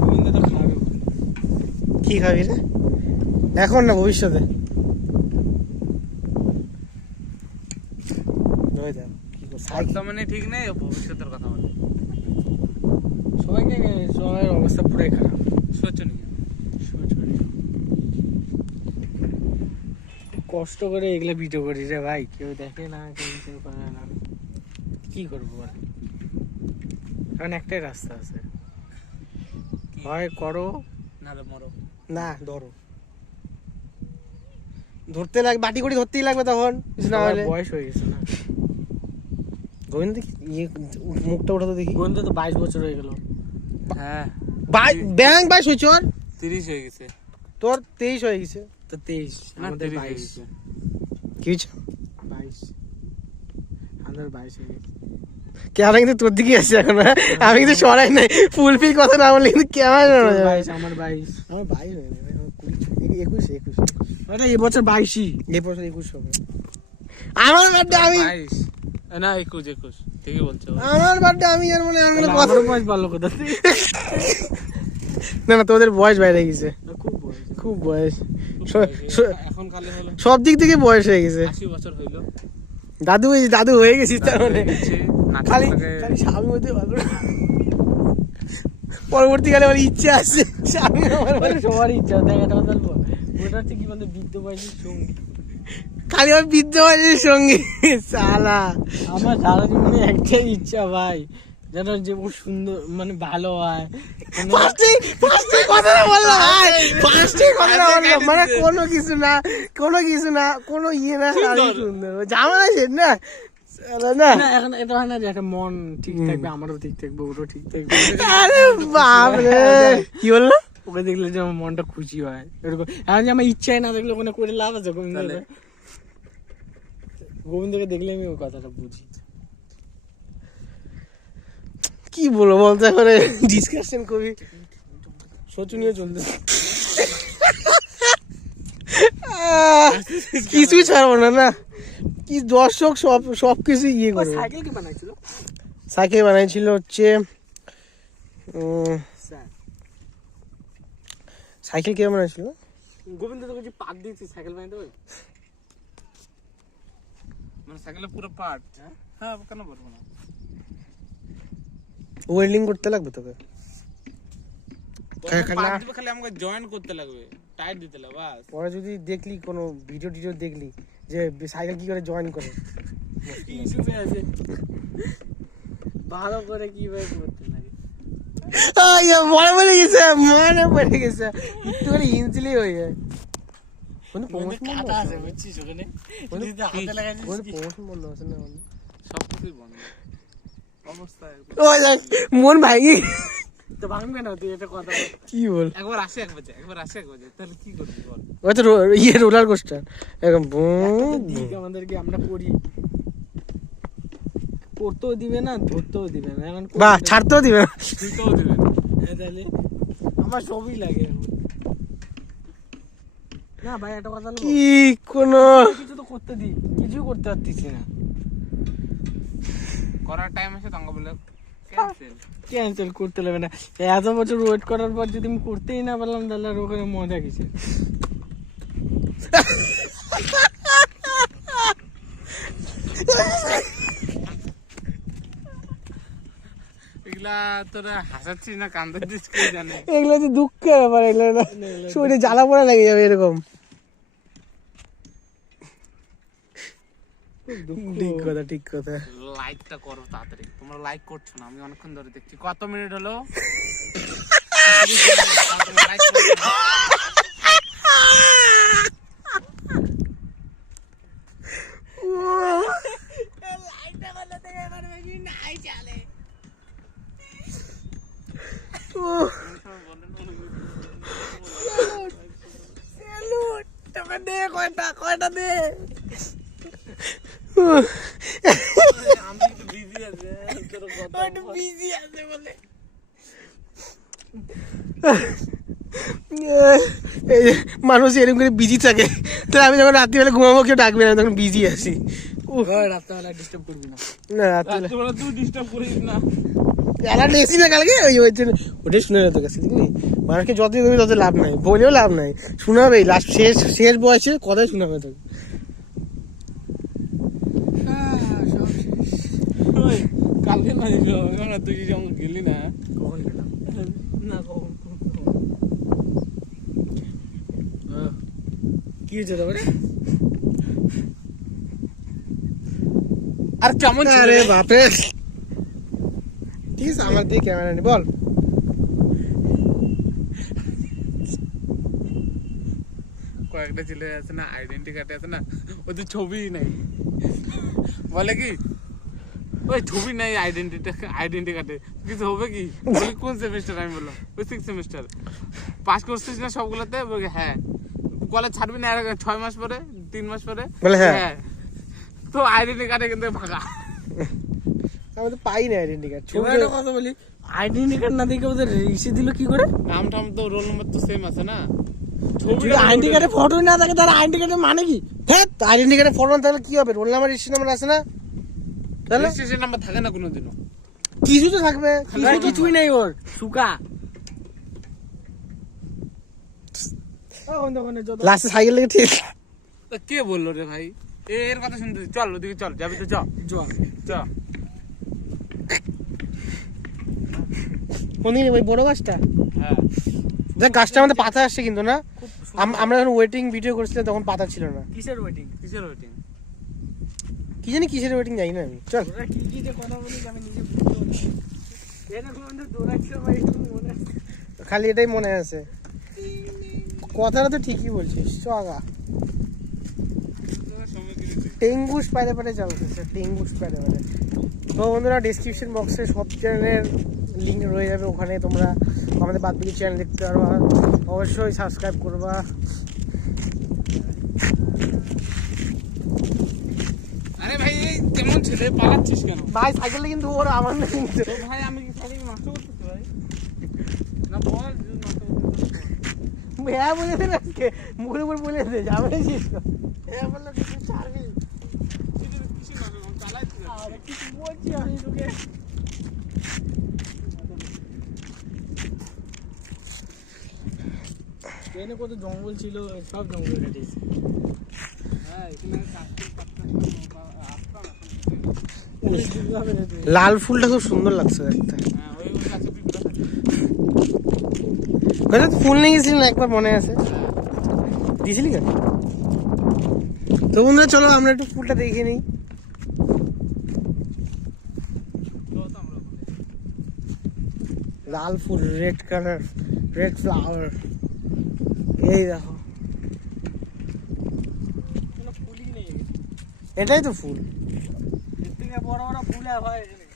গোবিন্দ তো খাবে বলে। কি খাবি রে? এখন না ভবিষ্যতে? ওই দেখ, কি করছিস? বর্তমানে ঠিক নেই, ভবিষ্যতের কথা বলে। সবার অবস্থা পুরাই খারাপ। শোচনীয়। কষ্ট করে এগুলা ভিডিও করি রে ভাই, কেউ দেখে না, কেউ করে না, কি করবো বল? এখন একটাই রাস্তা আছে, হয় করো নাহলে মরো। না ধরো, ধরতে লাগবে, বাটি করে ধরতেই লাগবে তখন, কিছু না হলে। বয়স হয়ে গেছে না। গোবিন্দ দেখি মুখটা ওঠাতে দেখি। গোবিন্দ তো 22 বছর হয়ে গেল। হ্যাঁ, ব্যাং 22 হয়েছে ওর, 30 হয়ে গেছে। তোর 23 হয়ে গেছে। তো 23, না, আমাদের 30 হয়ে 22। গেছে। কি হয়েছে? 22, আমাদের 22 হয়ে গেছে। ক্যামেরা কিন্তু তোর দিকে আছে এখন, হ্যাঁ? আমি কিন্তু সরাই নাই, ফুলফিল কথা না বললে কিন্তু ক্যামেরা তোর নড়ে যাবে। 22, আমার 22। আমার 22 হয়ে গেছে, আমার 21 মানে এবছর 22ই। এই বছর 21 হবে। আমার বার্থডে আমি 22 না 21 ঠিকই বলছো। আমার বার্থডে আমি আর মনে আমি কথা আমারও বয়স ভালো কথা না না তোদের বয়স বাইরে গেছে, খুব বয়স। খুব বয়স। এখন খালি হলো সব দিক থেকে বয়স হয়ে গেছে। 80 বছর হইলো, দাদু হয়ে গেছিস তার মানে। নাচের খালি ফাঁকে- খালি স্বামী হতে পারবো না। পরবর্তীকালে আমার ইচ্ছে আছে স্বামী আমার মানে সবারই ইচ্ছা দেখ একটা কথা বলবো, ওটা হচ্ছে কি বলতো বৃদ্ধ বয়সের সঙ্গী। খালি আমার বৃদ্ধ বয়সের সঙ্গে সালা। আমার সারা জীবনে একটাই ইচ্ছা ভাই, যেন যে খুব সুন্দর মানে ভালো হয়, মানে ফার্স্টে কথাটা বললাম ভাই, ফার্স্টে কথাটা বললাম, মানে কোনো কিছু না কোনো ইয়ে না, আর সুন্দর জামা আছে না সালা না। না এখন এটা হয় না যে একটা মন ঠিক থাকবে, আমারও ঠিক থাকবে, ওরও ঠিক থাকবে। আরে বাপ রে, কি বললো? ওকে দেখলে যে আমার মনটা খুশি হয় এরকম। এখন যে আমার ইচ্ছাই না থাকলে ওখানে করে লাভ আছে? গোবিন্দকে দেখলে আমি ওই কথাটা বুঝি। কি বলবো বলতে করে ডিসকাশন করি, শোচনীয় চলতে কিছু ছাড়বো না না, কি দর্শক সবকিছু ইয়ে করবে। সাইকেল কি বানাইছিল? সাইকেল বানাইছিল হচ্ছে সাইকেল কে বানাইছিল? গোবিন্দ তোকে যে পাক দিয়েছি সাইকেল বানাইতে পারবি? মানে সাইকেলের পুরো পার্ট। হ্যাঁ কেন বলবো না, ওয়েল্ডিং করতে লাগবে তোকে। পার্ট দিবে, খালি আমাকে জয়েন করতে লাগবে, টাইট দিতে লাগবে বাস। পরে যদি দেখলি কোনো ভিডিও দেখলি যে সাইকেল কি করে জয়েন করে, ইউটিউবে আছে ভালো করে কিভাবে করতে লাগে। মনে পড়ে গেছে একটু করে হিন্সিলি হয়ে যায়। কোনো কাটা আছে বুঝছিস ওখানে, যদি হাতে লাগাইছিস কি? প্রমোশন বন্ধ আছে না? সব কিছুই বন্ধ অবস্থা একদম। ও দেখ, মন ভাঙি। তো ভাঙবে না, তুই এটা কথা বল। কি বল, একবার আসে এক বাজে, তাহলে কি করবি বল? ওই তো রোলার কোস্টার এরকম বুম। দিক আমাদেরকে আমরা করি, করতেও দিবে না, ধরতেও দিবে না। এখন বাহ, ছাড়তেও দিবে না। দিতেও দিবে না। তাহলে আমার সবই লাগে এখন। না ভাই একটা কথা বলবো, কি কোনো কিছু তো করতে দি, কিছু করতে পারতেছি না। করার টাইম আসে তখন বলে ক্যান্সেল। ক্যান্সেল করতে লাগবে না, এত বছর ওয়েট করার পর যদি আমি করতেই না পারলাম তাহলে আর ওখানে মজা কিসে? এগুলা তোরা হাসাচ্ছিস না কান্দাচ্ছিস কে জানে। এগুলো হচ্ছে দুঃখের ব্যাপার, এগুলো না শরীরে জ্বালা পোড়া লেগে যাবে এরকম। ঠিক কথা। লাইকটা করো তাড়াতাড়ি, তোমরা লাইক করছো না, আমি অনেকক্ষণ ধরে দেখছি। কত মিনিট হলো? লাইক করছো না। কয়টা দে আমি একটু বিজি আছে, তোর কথা বিজি আছে বলে। এই যে মানুষ এরকম করে বিজি থাকে, তাহলে আমি যখন রাত্রিবেলা ঘুমাবো কেউ ডাকবে না, তখন বিজি আছি। রাত্রেবেলা ডিস্টার্ব করবি না। না রাত্রিবেলা তোমরা তুই ডিস্টার্ব করিস না। অ্যালার্ট এসি না কালকে, ওই জন্য ওটাই শুনে তোর কাছে বুঝলি। মানুষকে যতই দেবে তত লাভ নাই, বলেও লাভ নাই, শোনাবেই লাস্ট শেষ বয়সে কথাই শোনাবে তোকে। ওই কালকে না আমরা তুই যখন গেলি না, কখন গেলাম? না কখন কি হয়েছে তারপরে? আর কেমন ছিল আরে রে? বাপরে, ঠিক আছে আমার দিয়ে ক্যামেরা নি বল। কয়েকটা ছেলে আছে না, আইডেন্টি কার্ডে আছে না, ওদের ছবি নাই, বলে কি ওই ছবি নাই আইডেন্টি কার্ডে, কিছু হবে কি? বলি কোন সেমিস্টার? আমি বললাম ওই 6 সেমিস্টার। পাস করছিস না সবগুলোতে? বলি হ্যাঁ। কলেজ ছাড়বি না 6 মাস পরে, 3 মাস পরে? বলে হ্যাঁ। হ্যাঁ। তো আইডেন্টি কার্ডে কিন্তু ভাগা। আমি তো পাই না আইডেন্টি কার্ড। এবার একটা কথা বলি, আইডেন্টি কার্ড না দেখে ওদের রিসি দিল কি করে? নাম টাম তো রোল নম্বর তো সেম আছে না। যদি আইডেন্টি কার্ডে ফটো না থাকে তাহলে আইডেন্টি কার্ডের মানে কি? হ্যাঁ, আইডেন্টি কার্ডে ফটো তাহলে কি হবে? রোল নাম্বার রেজিস্ট্রেশন নাম্বার আছে না, তাহলে রেজিস্ট্রেশন নাম্বার থাকে না কোনোদিনও। কিছু তো থাকবে। কিছুই নেই ওর, সুকা। ওখানে যত লাস্টে সাইকেল লেগে ঠিক তা কে বললো রে ভাই? এর কথা শুনতে চল, ওদিকে চল, যাবি তো চল। জোয়া কোন দিকে ওই বড় গাছটা? হ্যাঁ দেখ গাছটা আমাদের পাতা আসছে কিন্তু না, আমরা যখন ওয়েটিং ভিডিও করছিলাম তখন পাতা ছিল না। কিসের ওয়েটিং? কিসের ওয়েটিং? কি জানি কিসের ওয়েটিং জানি না আমি। চল তোরা কি যে কথা বলিস আমি নিজে বুঝতে পারছি না। এরকম আমাদের দৌড়াচ্ছিল ভাই, একটু মনে আছে? খালি এটাই মনে আছে, কথাটা তো ঠিকই বলছিস। চ আগা টেঙ্গুস পারে পারে চলতেছে, টেঙ্গুস পারে পারে। তো বন্ধুরা ডিসক্রিপশন বক্সে সব চ্যানেলের লিঙ্ক রয়ে যাবে, ওখানে তোমরা আমাদের বাদবাকি চ্যানেল দেখতে পারবা। অবশ্যই সাবস্ক্রাইব করবা। আরে ভাই এই কেমন ছেলে পালাচ্ছিস কেন? ভাই সাইকেলটা কিন্তু ওর, আমার না কিন্তু। তো ভাই আমি কি সাইকেল নষ্ট করতেছি ভাই? না বল যদি নষ্ট করতেছিস বল। হ্যাঁ বলে দেন আজকে, মুখের উপর বলে দে, যাবে শেষ কর। হ্যাঁ বললো কিছু ছাড়বি। কিসের নষ্ট করবো? চালাচ্ছি না। আরে কিছু বলছি আমি তোকে। ট্রেনে কত জঙ্গল ছিল, সব জঙ্গল কেটেছে। হ্যাঁ এখানে কাশফুল পাতা আসতাম এখন। লাল ফুলটা খুব সুন্দর লাগছে একটা। হ্যাঁ ওই গাছে পিঁপড়া থাকে। কোথায় ফুল নিয়ে গেছিলি না একবার, মনে আছে? দিয়েছিলি কেন? তো বন্ধুরা চলো আমরা একটু ফুলটা দেখে নিই। লাল ফুল, রেড কালার, রেড ফ্লাওয়ার। এই দেখো, কোনো ফুলই নেই। এটাই তো ফুল। এর থেকে বড় বড় ফুল আর হয় এখানে।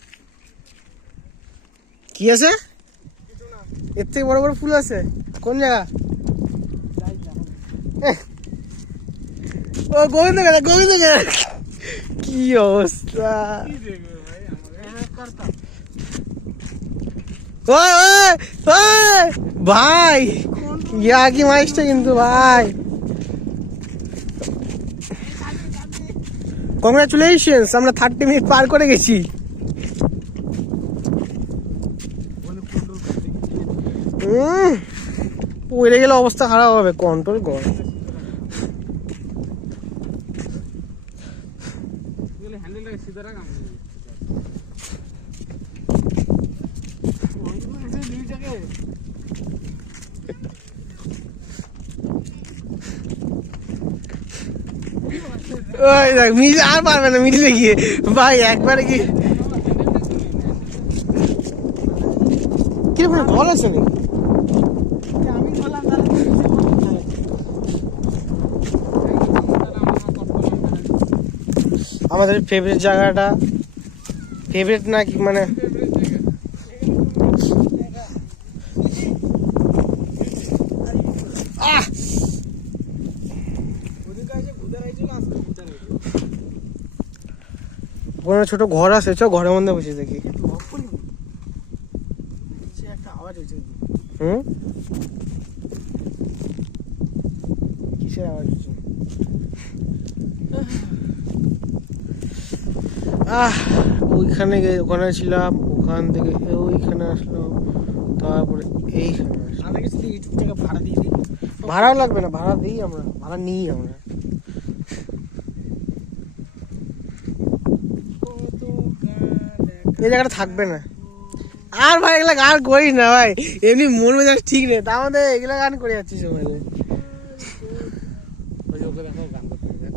কি আছে? কিছু না, এর থেকে বড় বড় ফুল আছে কোন জায়গা? যাই যা। ও গোবিন্দ গেলা, গোবিন্দ গেলা। কি অবস্থা! কি দেখবে ভাই আমাকে? হ্যাঁ করতাম। ওই ওই ওই ভাই, ইয়া কি মাইসটা কিন্তু ভাই। কংগ্রাচুলেশনস, আমরা 30 মিনিট পার করে গেছি। পড়ে গেলে অবস্থা খারাপ হবে, কন্ট্রোল কর। হ্যান্ডেলটাকে সিধা রাখ। আমি ওই যে নিউটাকে ওই দেখ মিলে আর পারবে না, মিলে গিয়ে ভাই একবারে কি কিরকম জল আছে নাকি? আমি বললাম তাহলে তুই নিচে বসে থাক। আমাদের ফেভারিট জায়গাটা, ফেভারিট না কি মানে আহ ওদিকে এসে ঘুরে আইছিল, আজকে ঘুরে আইছিল। ওখানে ছোট ঘর আছে, চ ঘরের মধ্যে বসে দেখি। নিচে একটা আওয়াজ হয়েছে। হুম, কিসের আওয়াজ হচ্ছে? ওইখানে ওখানে ছিলাম, ওখান থেকে ওইখানে আসলাম, তারপরে এইখানে আসলাম। আমরা গেছি ইউটিউব থেকে ভাড়া দিয়ে দিই। ভাড়াও লাগবে না, ভাড়া দিই আমরা, ভাড়া নিই আমরা। এই জায়গাটা থাকবে না আর ভাই, এগুলা গান করিস না ভাই, এমনি মন মেজাজ ঠিক নেই, তা আমাদের এগুলা গান করে যাচ্ছিস মানে। ওই যে ওকে দেখো গান করতে দেখ।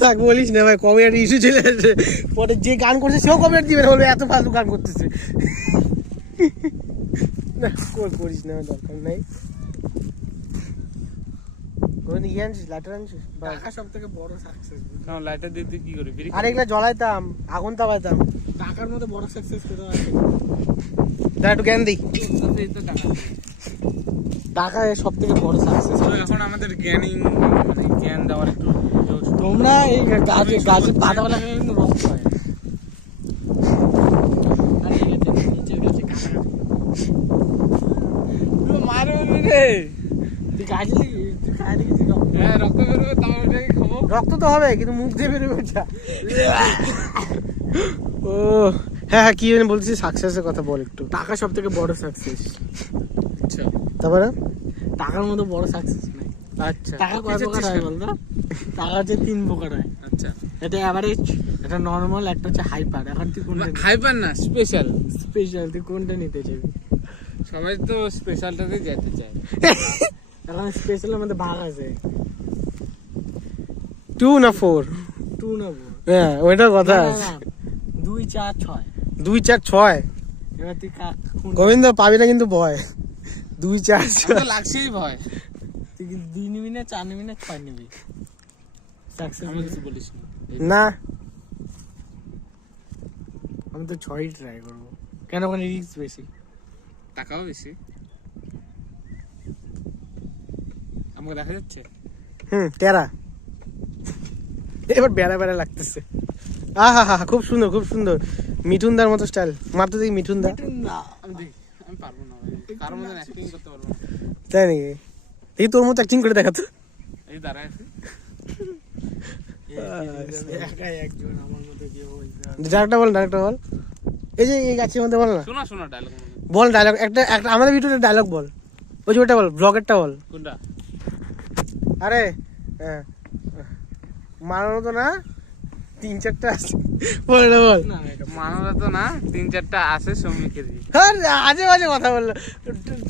থাক বলিস না ভাই, কবে একটা ইস্যু চলে আসে, পরে যে গান করছে সেও কবে দিবে না, বলবে এত ফালতু গান করতেছে। না করিস না, দরকার নাই। কোন ইয়ে আনছিস, লাইটার আনছিস? টাকা সব থেকে বড় সাকসেস। কারণ লাইটার দিয়ে তুই কি করবি? বিড়ি আর এগুলা জ্বলাইতাম, আগুন তাপাইতাম। টাকার মধ্যে বড় সাকসেস কোথাও আছে? দাঁড়া একটু জ্ঞান দিই। খাবি? তো টাকা। টাকা সব থেকে বড় সাকসেস। তো এখন আমাদের জ্ঞানী মানে জ্ঞান দেওয়ার একটু জোর। তোমরা এই গাছের পাতাগুলো কিন্তু রক্ত হয়। আর এই গাছে, নিচের গাছে কাটা মারবে রে। তুই গাছে তুই খাই দেখেছিস রক্ত? হ্যাঁ রক্ত বেরোবে, তাও ওটাকে খাবো। রক্ত তো হবে কিন্তু মুখ দিয়ে বেরোবে ওটা। ও হ্যাঁ হ্যাঁ, কি বলছিস? সাকসেসের কথা বল একটু। টাকা সব থেকে বড় সাকসেস। আচ্ছা তারপরে টাকার মতো বড় সাকসেস নাই। আচ্ছা টাকা কয় প্রকার হয় বলতো? টাকা হচ্ছে 3 প্রকার হয়। আচ্ছা এটা অ্যাভারেজ, এটা নরমাল, একটা হচ্ছে হাইপার। এখন তুই কোনটা হাইপার না স্পেশাল। স্পেশাল, তুই কোনটা নিতে চাইবি? সবাই তো স্পেশালটাতে যেতে চায়। এখন স্পেশালের মধ্যে ভাগ আছে 2 না 4? 2 না 4? হ্যাঁ ওইটা কথা আছে। 2 4 6। 2 4 6। এবার তুই গোবিন্দ পাবি না কিন্তু ভয়। 2 4 আমার 6। তো লাগছেই ভয়। তুই কি 2 নিবি না 4 নিবি না 6 নিবি? সাকসেস আমি কিছু বলিস না। না আমি তো 6ই ট্রাই করবো। কেন? ওখানে রিস্ক বেশি। টাকাও বেশি। আমাকে দেখা যাচ্ছে? টেরা। এবার বেড়া বেড়া লাগতেছে। আহা হা, খুব সুন্দর খুব সুন্দর। মিঠুনদার মতো স্টাইল। মারতে দেখি মিঠুনদা। না, আমি দেখি, আমি পারবো না ভাই। কারোর মতন অ্যাক্টিং করতে পারবো না। তাই নাকি? এই তোর মতো অ্যাক্টিং করে দেখাতো। এই দাঁড়ায় আছি। একাই একজন আমার মতো কেউ বলতে হবে। ডাইরেক্টর বল। এই যে এই গাছের মধ্যে বল না। শোনা ডায়লগ। বল ডায়লগ একটা আমাদের ভিডিওতে ডায়লগ বল। ওই যে ওটা বল, ব্লগেরটা বল। কোনটা? আরে মারানো তো না 3 4টা আছে। বল না বল। না, এটা মানবরা তো না 3 4টা আছে শ্রমিকেরই। হ্যাঁ আজে বাজে কথা বললো।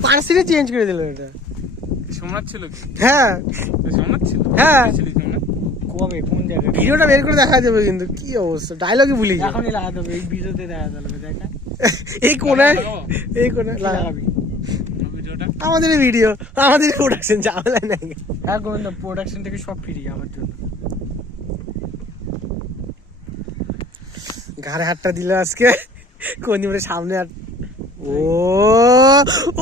পার্সিনে চেঞ্জ করে দিল এটা। সোমনাথ ছিল কি? হ্যাঁ সোমনাথ ছিল? হ্যাঁ। ছিলি সোমনাথ? কবে কোন জায়গায়? ভিডিওটা বের করে দেখা যাবে কিন্তু কি অবস্থা, ডায়লগই ভুলে গেল। এখনই লাগাতে হবে, এই ভিডিওতে দেখা যাবে। দেখা এই কোনায় লাগাবো? এই কোনায় কি লাগা। লাগাবি? ভিডিওটা আমাদের ভিডিও আমাদের প্রোডাকশন ঝামেলা নাই। হ্যাঁ গোবিন্দ, প্রোডাকশন থেকে সব ফ্রি আমার জন্য। ঘাড়ে হাতটা দিল আজকে কোন সামনে হাত।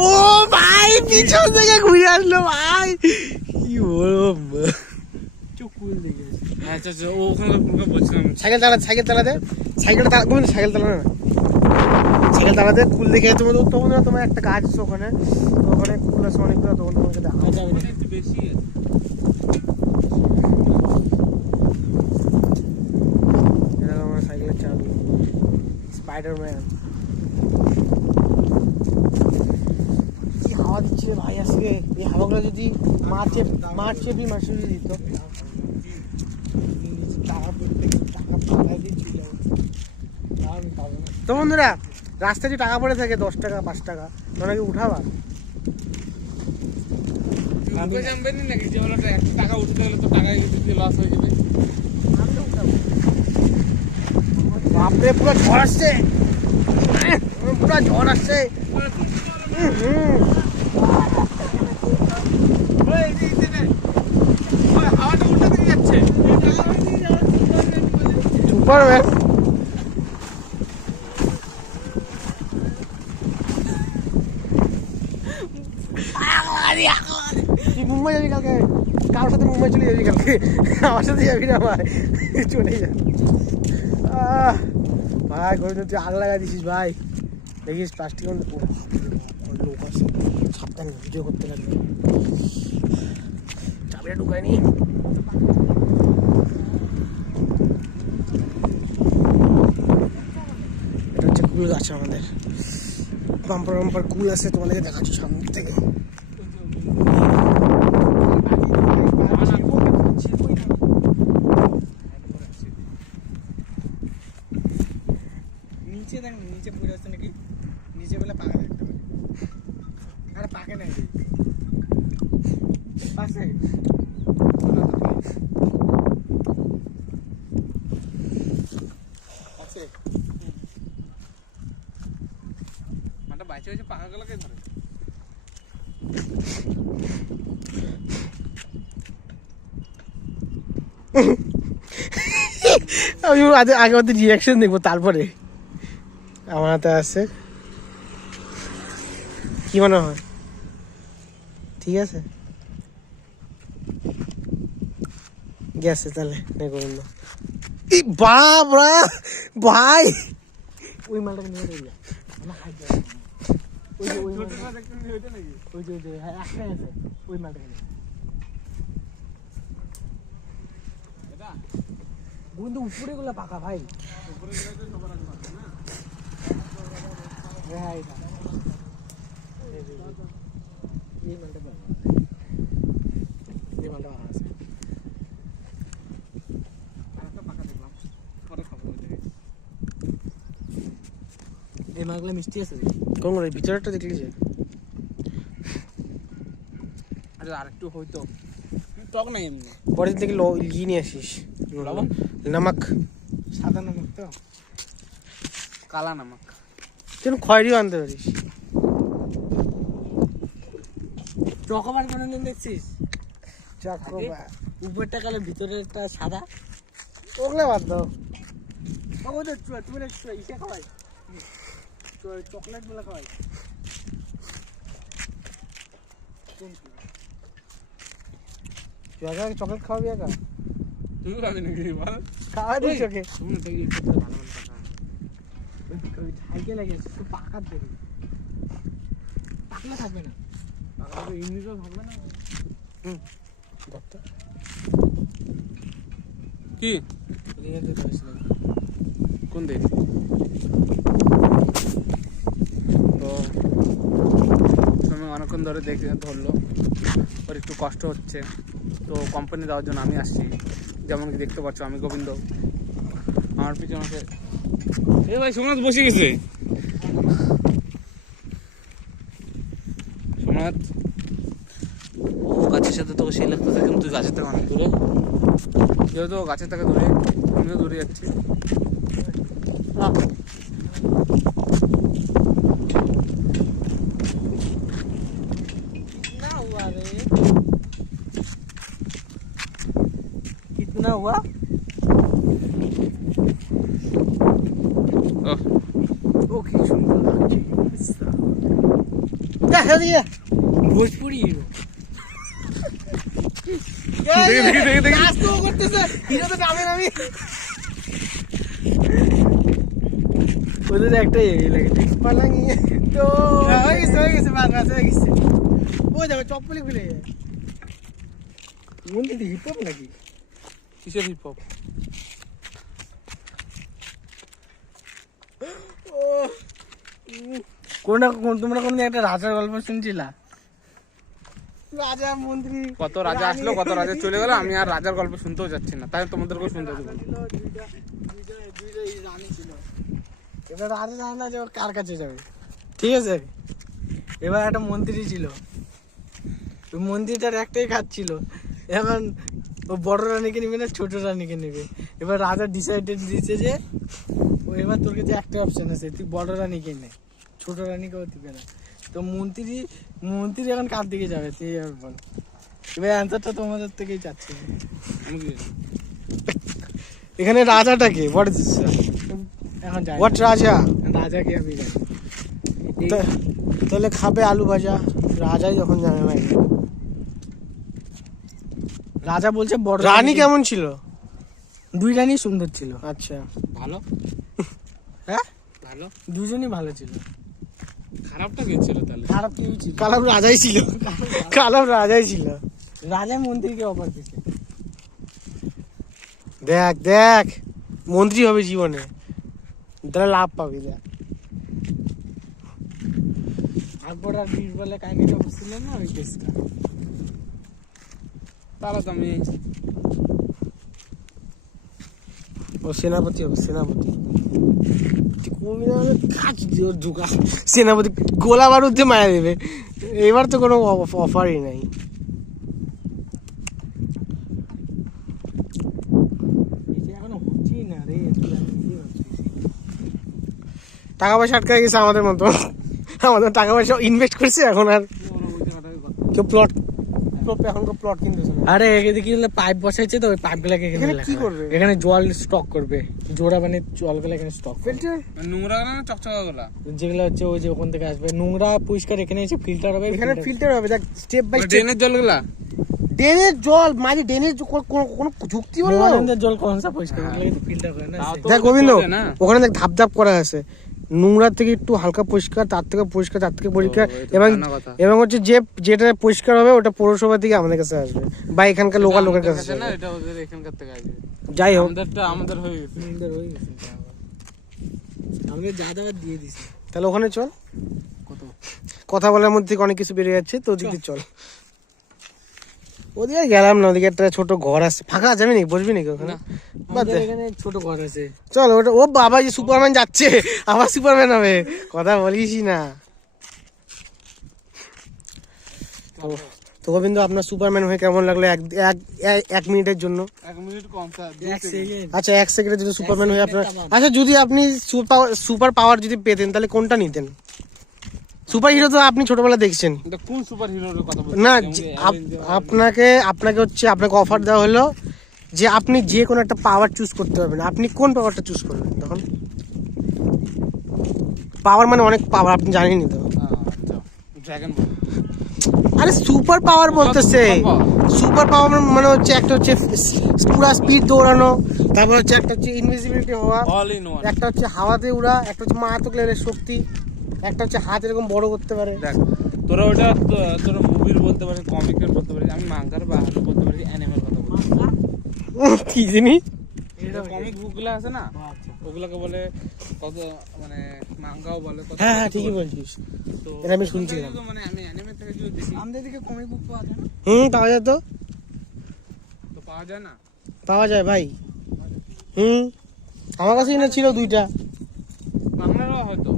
ও ভাই পিছন থেকে ঘুরে আসলো ভাই, কি বলবো। চোখ কুল দেখে আচ্ছা ও ওখানে বলছিলাম। সাইকেল চালাতে সাইকেলটা সাইকেল চালানো না, সাইকেল চালাতে কুল দেখে তোমার একটা গাছ আছে ওখানে, তো ওখানে কুল আছে অনেকগুলো, তখন তোমাকে দেখা যাবে। একটু বেশি আছে। এরকম আমার সাইকেলের চাবি স্পাইডারম্যান। কি হাওয়া দিচ্ছে রে ভাই আজকে, এই হাওয়াগুলো যদি মার্চে দিত। টাকা পাঠাই দিয়ে চলে যাবো। আমি পাবো না। তো বন্ধুরা রাস্তায় যে টাকা পড়ে থাকে 10 টাকা 5 টাকা, ওনাকে উঠাবা। মুখে জানবেন নাকি যে বলো 1 টাকা উঠতে গেলে তো টাকা দিতে লস হয়ে যাবে। বাপরে পুরো ঝড় আসছে, পুরো ঝড় আসছে। হাওয়াটা উল্টা দিকে যাচ্ছে। সুপারম্যান। তুই মুম্বাই যাবি কালকে, কারোর সাথে মুম্বাই চলে যাবি কালকে, আমার সাথে যাবি না ভাই, চলে যা। ভাই গোবিন্দ তুই আগ লাগা দিছিস ভাই, দেখিস প্লাস্টিক লোক আছে, সাবধানে ভিডিও করতে লাগবে। চাবিটা ঢুকায় নি। এটা হচ্ছে কুল গাছ আমাদের, বাম্পার কুল আছে, তোমাদেরকে দেখাচ্ছি সামনে থেকে। নিচে দেখ, নিচে পড়ে আসছে নাকি? নিচে বলে পাকা দেখতে পারি। আরে পাকে নাই রে, পাশে আছে। মানটা বাইচে হয়েছে পাকা গেলকে ধরে। আমি আগে ওদের রিয়াকশন দেখবো তারপরে। আমার হাতে আছে, কি মনে হয়? ঠিক আছে গেছে তাহলে করুন না। বাবরা ভাই, ওই মালটাকে নিয়ে যাই, আমার হাইট ওই যে ওই ছোটটা দেখতে হইতো নাকি? ওই যে হ্যাঁ একটাই আছে, ওই মালটাকে নিয়ে। এটা বন্ধু উপরে গুলো পাকা ভাই। উপরে গেলে তো সবার আগে পাবে না। হ্যাঁ এটা এই মালটা ভালো এই মালটা ভালো আছে আরেকটা পাকা দেখলাম পরে খাবো ওই থেকে। এই মালগুলো মিষ্টি আছে কোন করে ভিতরেরটা দেখলি যে আরে আরেকটু হইতো টক নাই এমনি পরে থেকে লিয়ে নিয়ে আসিস লবণ নামাক সাদা নমক তো কালা নামক তুই খয়েরিও আনতে পারিস চকোবার কোনদিন দেখছিস চকোবার উপরটা কালো ভিতরেরটা সাদা ওগুলো বাদ দাও ওদের তুমি ইসে খাওয়াই চকলেট গুলো খাওয়াই তুই আগে চকলেট খাওয়াবি একা তুই খাবি নাকি বল খাওয়া দিস ওকে শুনুন দেখি ভালো ভালো পাকা ঝাইকে লাগে একটু পাকার দেবে পাকলে থাকবে না পাকা ইংলিশও থাকবে না কি লিখে দিতে হয়েছিল কোন দিক তো তুমি অনেকক্ষণ ধরে দেখে ধরলো ওর একটু কষ্ট হচ্ছে তো কোম্পানি দেওয়ার জন্য আমি আসছি যেমন কি দেখতে পাচ্ছ আমি গোবিন্দ আমার পিছনে আছে এ ভাই সোমনাথ বসে গেছে সোমনাথ ও গাছের সাথে তোকে সেই লাগতেছে কিন্তু তুই গাছের থেকে অনেক দূরে যেহেতু ও গাছের থেকে দূরে আমিও দূরে যাচ্ছি कितना हुआ रे कितना हुआ ओ की सुंदर লাগছে দেখা দিয়ে भोजपुरी हीरो দেখি কাজ তো করতেছে হিরো তো নামে নামি ওদের একটা এই লাগে পালাঙ্গি তো হয়ে গেছে বাস হয়ে গেছে ও যাবে চপ্পলি খুলে যায় মন্দির হিপ হপ নাকি কিসের হিপ হপ তোমরা কোনদিন একটা রাজার গল্প শুনছিলা রাজা মন্ত্রী কত রাজা আসলো কত রাজা চলে গেল আমি আর রাজার গল্প শুনতেও যাচ্ছি না তাই তোমাদেরকেও শুনতে দেবো দুইটা রানী ছিল এবার রাজা জানে না যে ও কার কাছে যাবে ঠিক আছে এবার একটা মন্ত্রী ছিল ওই মন্ত্রীটার একটাই কাজ ছিল এখন ও বড় রানীকে নেবে না ছোট রানীকে নেবে এবার রাজা ডিসাইডেড দিয়েছে যে ও এবার তোর কাছে একটা অপশন আছে তুই বড় রানীকে নে ছোট রানীকেও দিবে না তো মন্ত্রী এখন কার দিকে যাবে তুই এবার বল এবার অ্যান্সারটা তোমাদের থেকেই চাচ্ছি আমি কি এখানে রাজাটাকে বড় দিচ্ছে এখন যাই হোয়াট রাজা রাজাকে আমি জানি তাহলে খাবে আলু ভাজা রাজাই যখন জানে ভাই রাজা বলছে বড় রানী কেমন ছিল দুই রানী সুন্দর ছিল আচ্ছা ভালো হ্যাঁ ভালো দুজনই ভালো ছিল খারাপটা কে ছিল তাহলে খারাপ কেউ ছিল কালাম রাজাই ছিল কালাম রাজাই ছিল রাজা মন্ত্রীকে অফার দিছে দেখ দেখ মন্ত্রী হবে জীবনে তাহলে লাভ পাবি দেখ আকবর আর বীরবলে কাহিনীটা বুঝছিলেন না ওই কেসটা তাহলে তো আমি ও সেনাপতি হবে সেনাপতি তুই কবি না হলে কাজ দিয়ে ওর ঢুকা সেনাপতি গোলা বারুদ দিয়ে মায়া দেবে এবার তো কোনো অফারই নাই এটা এখনো হচ্ছেই না রে তুই আমি কি ভাবছিস? টাকা পয়সা আটকে গেছে আমাদের মতো আমাদের টাকা পয়সা ইনভেস্ট করছে এখন আর কেউ প্লট এখন কেউ প্লট কিনতেছে না আরে এদিকে কি পাইপ বসাইছে তো ওই পাইপগুলোকে এখানে এখানে কি লাগাবে। করবে? এখানে জল স্টক করবে জোড়া মানে জলগুলো এখানে স্টক ফিল্টার নোংরা না চকচকা গুলা যেগুলো হচ্ছে ওই যে ওখান থেকে আসবে নোংরা পরিষ্কার এখানে এসে ফিল্টার হবে এখানে ফিল্টার হবে দেখ স্টেপ বাই স্টেপ ড্রেনের জলগুলা ড্রেনের জল মাঝে ড্রেনের কোনো যুক্তি বললো মহানন্দের জল কোন সা পরিষ্কার এগুলো কিন্তু ফিল্টার করে না তাও তো- দেখ গোবিন্দ করবে না। ওখানে দেখ ধাপ ধাপ করা আছে নোংরা থেকে একটু হালকা পরিষ্কার তার থেকে পরিষ্কার তার থেকে পরিষ্কার ও, এটা এবং জানা কথা। এবং হচ্ছে যেটা পরিষ্কার হবে ওটা পৌরসভা থেকে আমাদের কাছে আসবে বা এখানকার লোকাল লোকের কাছে আমাদের না আসবে এটা ওদের এখানকার থেকে আসবে যাই হোক আমাদেরটা আমাদের হয়ে গেছে সুন্দর হয়ে গেছে আমাকে যা দেওয়ার দিয়ে দিছি তাহলে ওখানে চল কত কথা বলার মধ্যে থেকে অনেক কিছু বেরিয়ে যাচ্ছে, তো ওদিকে চল। ওদিকে আর গেলাম না, ওদিকে একটা ছোট ঘর আছে, ফাঁকা যাবি নাকি, বসবি নাকি ওখানে? বাদ দে। আমাদের এখানে ছোট ঘর আছে। চল ওটা, ও বাবা যে সুপারম্যান যাচ্ছে, আবার সুপারম্যান হবে, কথা বলিসই না। তো গোবিন্দ, আপনার সুপারম্যান হয়ে কেমন লাগলো এক মিনিটের জন্য? 1 মিনিট কম স্যার, 1 সেকেন্ড। আচ্ছা 1 সেকেন্ডের জন্য সুপারম্যান হয়ে আপনার, সেকেন্ডের কামান। আচ্ছা যদি আপনি সুপার পাওয়ার যদি পেতেন তাহলে কোনটা নিতেন? সুপার হিরো তো আপনি ছোটবেলা দেখছেন এটা কোন সুপার হিরোর কথা বলছেন? না, যেমন যে Avenger, আপনাকে অফার দেওয়া হলো যে আপনি যে কোনো একটা পাওয়ার চুজ করতে পারবেন, আপনি কোন পাওয়ারটা চুজ করবেন তখন? পাওয়ার মানে অনেক পাওয়ার, আপনি জানেনই তো। আচ্ছা, ড্রাগন বল। আরে সুপার পাওয়ার বলতেছে, Super সুপার পাওয়ার মানে হচ্ছে একটা হচ্ছে পুরা স্পিড দৌড়ানো, তারপর হচ্ছে একটা হচ্ছে ইনভিজিবিলিটি হওয়া, অল ইন ওয়ান। একটা হচ্ছে হাওয়াতে উড়া, একটা হচ্ছে মারাত্মক লেভেলের শক্তি, একটা হচ্ছে হাত এরকম বড় করতে পারে। দেখ, তোরা ওটা তোরা মুভির বলতে পারিস, কমিকের বলতে পারিস, আমি মাঙ্গার বা হাতে বলতে পারি, অ্যানিমের কথা বলতে পারি। কি জিনিস? কমিক বুকগুলো আছে না, আচ্ছা। ওগুলোকে বলে কত, মানে মাঙ্গাও বলে কত। হ্যাঁ ঠিকই বলছিস। তো এটা আমি শুনছিলাম। তো মানে আমি অ্যানিমে থেকে যদি দেখি আমাদের এদিকে কমিক বুক পাওয়া যায় না। পাওয়া যায় তো, তো পাওয়া যায় না। পাওয়া যায় ভাই। আমার কাছে না ছিল 2টা, বাংলারও হয়তো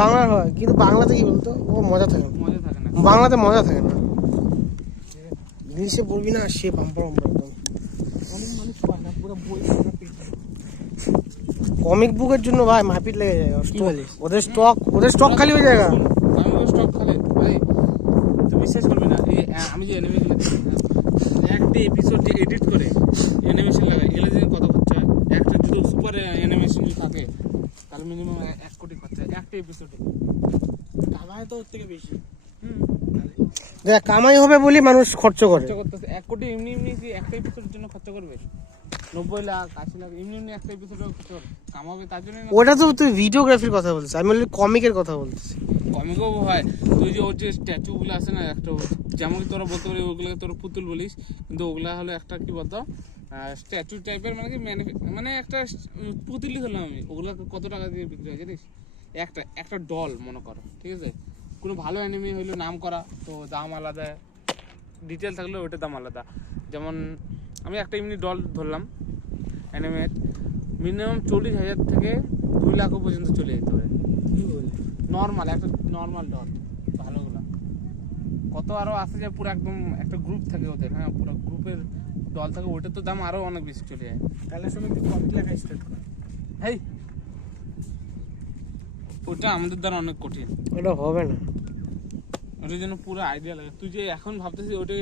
বাংলার হয়, কিন্তু বাংলাতে কি বলতো, ও মজা থাকে না, মজা থাকে না। বাংলাতে মজা থাকে না, ইংলিশে বলবি না সে পাম্পড় একদম। অনেক মানুষ পায় না, পুরো বই পুরো পেজ। কমিক বুকের জন্য ভাই মারপিট লেগে যায়, কি বলিস? ওদের স্টক খালি হয়ে যায়। আমি তো স্টক খালি ভাই, তুই বিশ্বাস করবি না, এই আমি যে অ্যানিমে গুলো দেখি, একটা এপিসোড যে এডিট করে অ্যানিমেশন লাগাই, এগুলো যে কত খরচা হয়, একটা যদি সুপার অ্যানিমেশন থাকে তাহলে মিনিমাম 1 কোটি খরচা একটা এপিসোডে। কামায় তো ওর থেকে বেশি। দেখ কামাই হবে বলি মানুষ খরচ করে। খরচা করতেছে 1 কোটি এমনি এমনি কি একটা এপিসোডের জন্য খরচা করবে? 90 লাখ 80 লাখ এমনি এমনি একটা এপিসোডে খরচা করবে, কামাবে তার জন্য। ওটা তো তুই ভিডিওগ্রাফির কথা বলছিস, আমি বলি কমিকের কথা বলতেছি। কমিকও হয়, তুই যে ওর যে স্ট্যাচু গুলো আছে না, একটা যেমন কি তোরা বলতে পারি ওগুলোকে তোরা পুতুল বলিস, কিন্তু ওগুলা হলো একটা কি বলতো স্ট্যাচু টাইপের, মানে কি মানে একটা পুতুলই হলাম আমি, ওগুলা কত টাকা দিয়ে বিক্রি হয় জানিস? একটা ডল মনে করো, ঠিক আছে, কোনো ভালো অ্যানিমে হইলো নাম করা, তো দাম আলাদা, ডিটেল থাকলে ওইটার দাম আলাদা। যেমন আমি একটা এমনি ডল ধরলাম অ্যানিমের, মিনিমাম 40,000 থেকে 2 লাখ পর্যন্ত চলে যেতে পারে। কি বলি? নর্মাল একটা নর্মাল ডল ভালোগুলা, কত আরো আছে যে পুরো একদম একটা গ্রুপ থাকে ওদের, হ্যাঁ পুরো গ্রুপের দল থাকে, ওটার তো দাম আরো অনেক বেশি চলে যায়। তাহলে সময় তুই কত টাকা স্টার্ট কর। হেই, ওটা আমাদের দ্বারা অনেক কঠিন, ওটা হবে না। ওটার জন্য পুরো আইডিয়া লাগে। তুই যে এখন ভাবতেছিস ওটা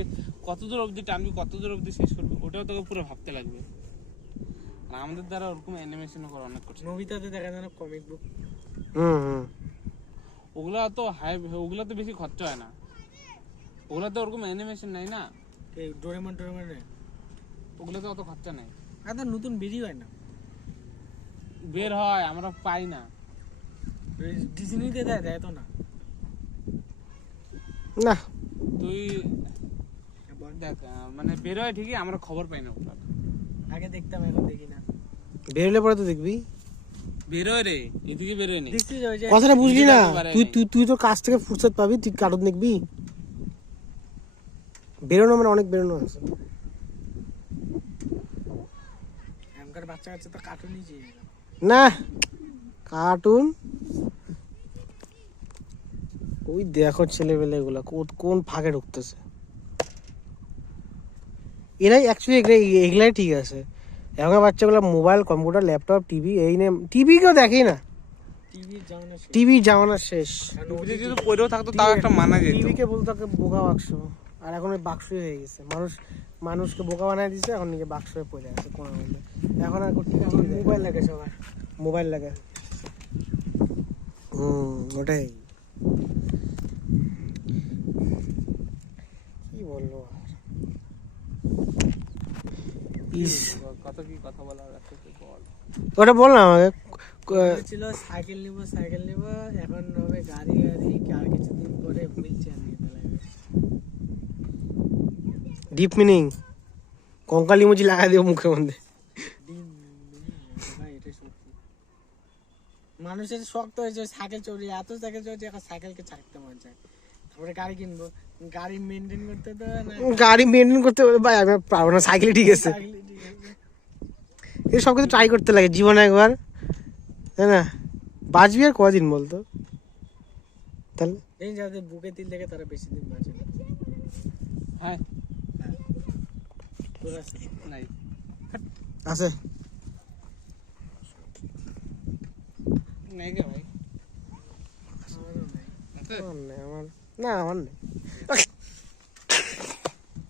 কত দূর অবধি টানবি, কত দূর অবধি শেষ করবি, ওটাও তোকে পুরো ভাবতে লাগবে। আর আমাদের দ্বারা ওরকম অ্যানিমেশন করা অনেক কঠিন। মুভিটাতে দেখা যায় না কমিক বুক। ওগুলা তো হাই, ওগুলা তো বেশি খরচা হয় না, ওগুলা তো ওরকম অ্যানিমেশন নাই না, এই ডোরেমন ওগুলোতে অত খরচা নাই। আর তো নতুন বেরিয়ে হয় না, বের হয় আমরা পাই না। ডিজনিতে দেয় তো না। না তুই দেখ মানে বের হয় ঠিকই, আমরা খবর পাই না ওগুলো। আগে দেখতাম, এখন দেখি না। বেরোলে পরে তো দেখবি। বের হয় রে, এদিকে বের হয় নি। দেখছিস ওই যে কথাটা বুঝলি না, পারে তুই নাই। তুই তুই তো কাজ থেকে ফুরসত পাবি, তুই কার্টুন দেখবি। বেরোনো মানে অনেক বেরোনো আছে। এখনকার বাচ্চা কাচ্চা তো কার্টুনই চেয়ে যায়। না কার্টুন ওই দেখো ছেলেবেলে এগুলা কোন ফাঁকে ঢুকতেছে। এরাই অ্যাকচুয়ালি এগুলাই ঠিক আছে। এখনকার বাচ্চাগুলো মোবাইল, কম্পিউটার, ল্যাপটপ, টিভি, এই নিয়ে টিভি কেউ দেখেই না। টিভির জামানা শেষ। যদি পড়েও থাকতো তাও একটা মানা যেত। টিভিকে বলতো বোকা বাক্স, আর এখন ওই বাক্সই হয়ে গেছে। মানুষকে বোকা বানায় দিচ্ছে, এখন নিজে বাক্স হয়ে পড়ে আছে কোনার মধ্যে। এখন আর মোবাইল লাগে সবার, মোবাইল লাগে। ওটাই কি বলবো আর। কত কি কথা বলার আছে তুই বল। ওটা বল না আমাকে। ছিল সাইকেল নিবো, এখন হবে গাড়ি, আর কিছুদিন পরে হুইল চেয়ার নিতে লাগবে। ডিপ মিনিং কঙ্কালি মুচি লাগাই দিও মুখের মধ্যে। ভাই এটা সত্যি। মানুষের শক্ত হয়েছে সাইকেল চড়ি, এত সাইকেল চড়ছে এখন সাইকেলকে ছাড়তে মন চায়। তারপরে গাড়ি কিনবো, গাড়ি মেনটেন করতে তো না, গাড়ি মেনটেন করতে বলে ভাই আমি পারবো না, সাইকেল ঠিক আছে। সাইকেল ঠিক আছে। এই সব কিছু ট্রাই করতে লাগে জীবনে একবার, তাই না? বাঁচবি আর কদিন বলতো তাহলে? এই যাদের বুকে তিল দেখে তারা বেশি দিন বাঁচে না। হ্যাঁ তোর আছে? নাই আছে নাই কে ভাই? আমারও নাই। আছে? আমার নেই, আমার না, আমার নেই।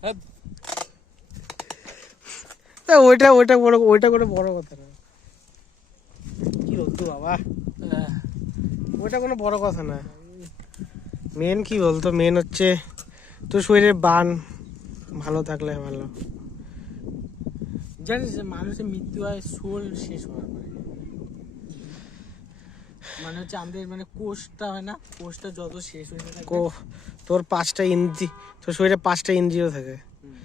হ্যাঁ, তা ওইটা ওইটা বড়, ওইটা কোনো বড় কথা না। কি বলতো বাবা, ওইটা কোনো বড় কথা না। মেন কি বলতো, মেন হচ্ছে তোর শরীরের বান ভালো থাকলে ভালো। জানিস যে মানুষের মৃত্যু হয় সোল শেষ হওয়ার পরে। মানে হচ্ছে আমাদের মানে কোষটা হয় না, কোষটা যত শেষ হয়ে থাকে তোর 5টা ইন্দ্রি, তোর শরীরে 5টা ইন্দ্রিয় থাকে, হুম,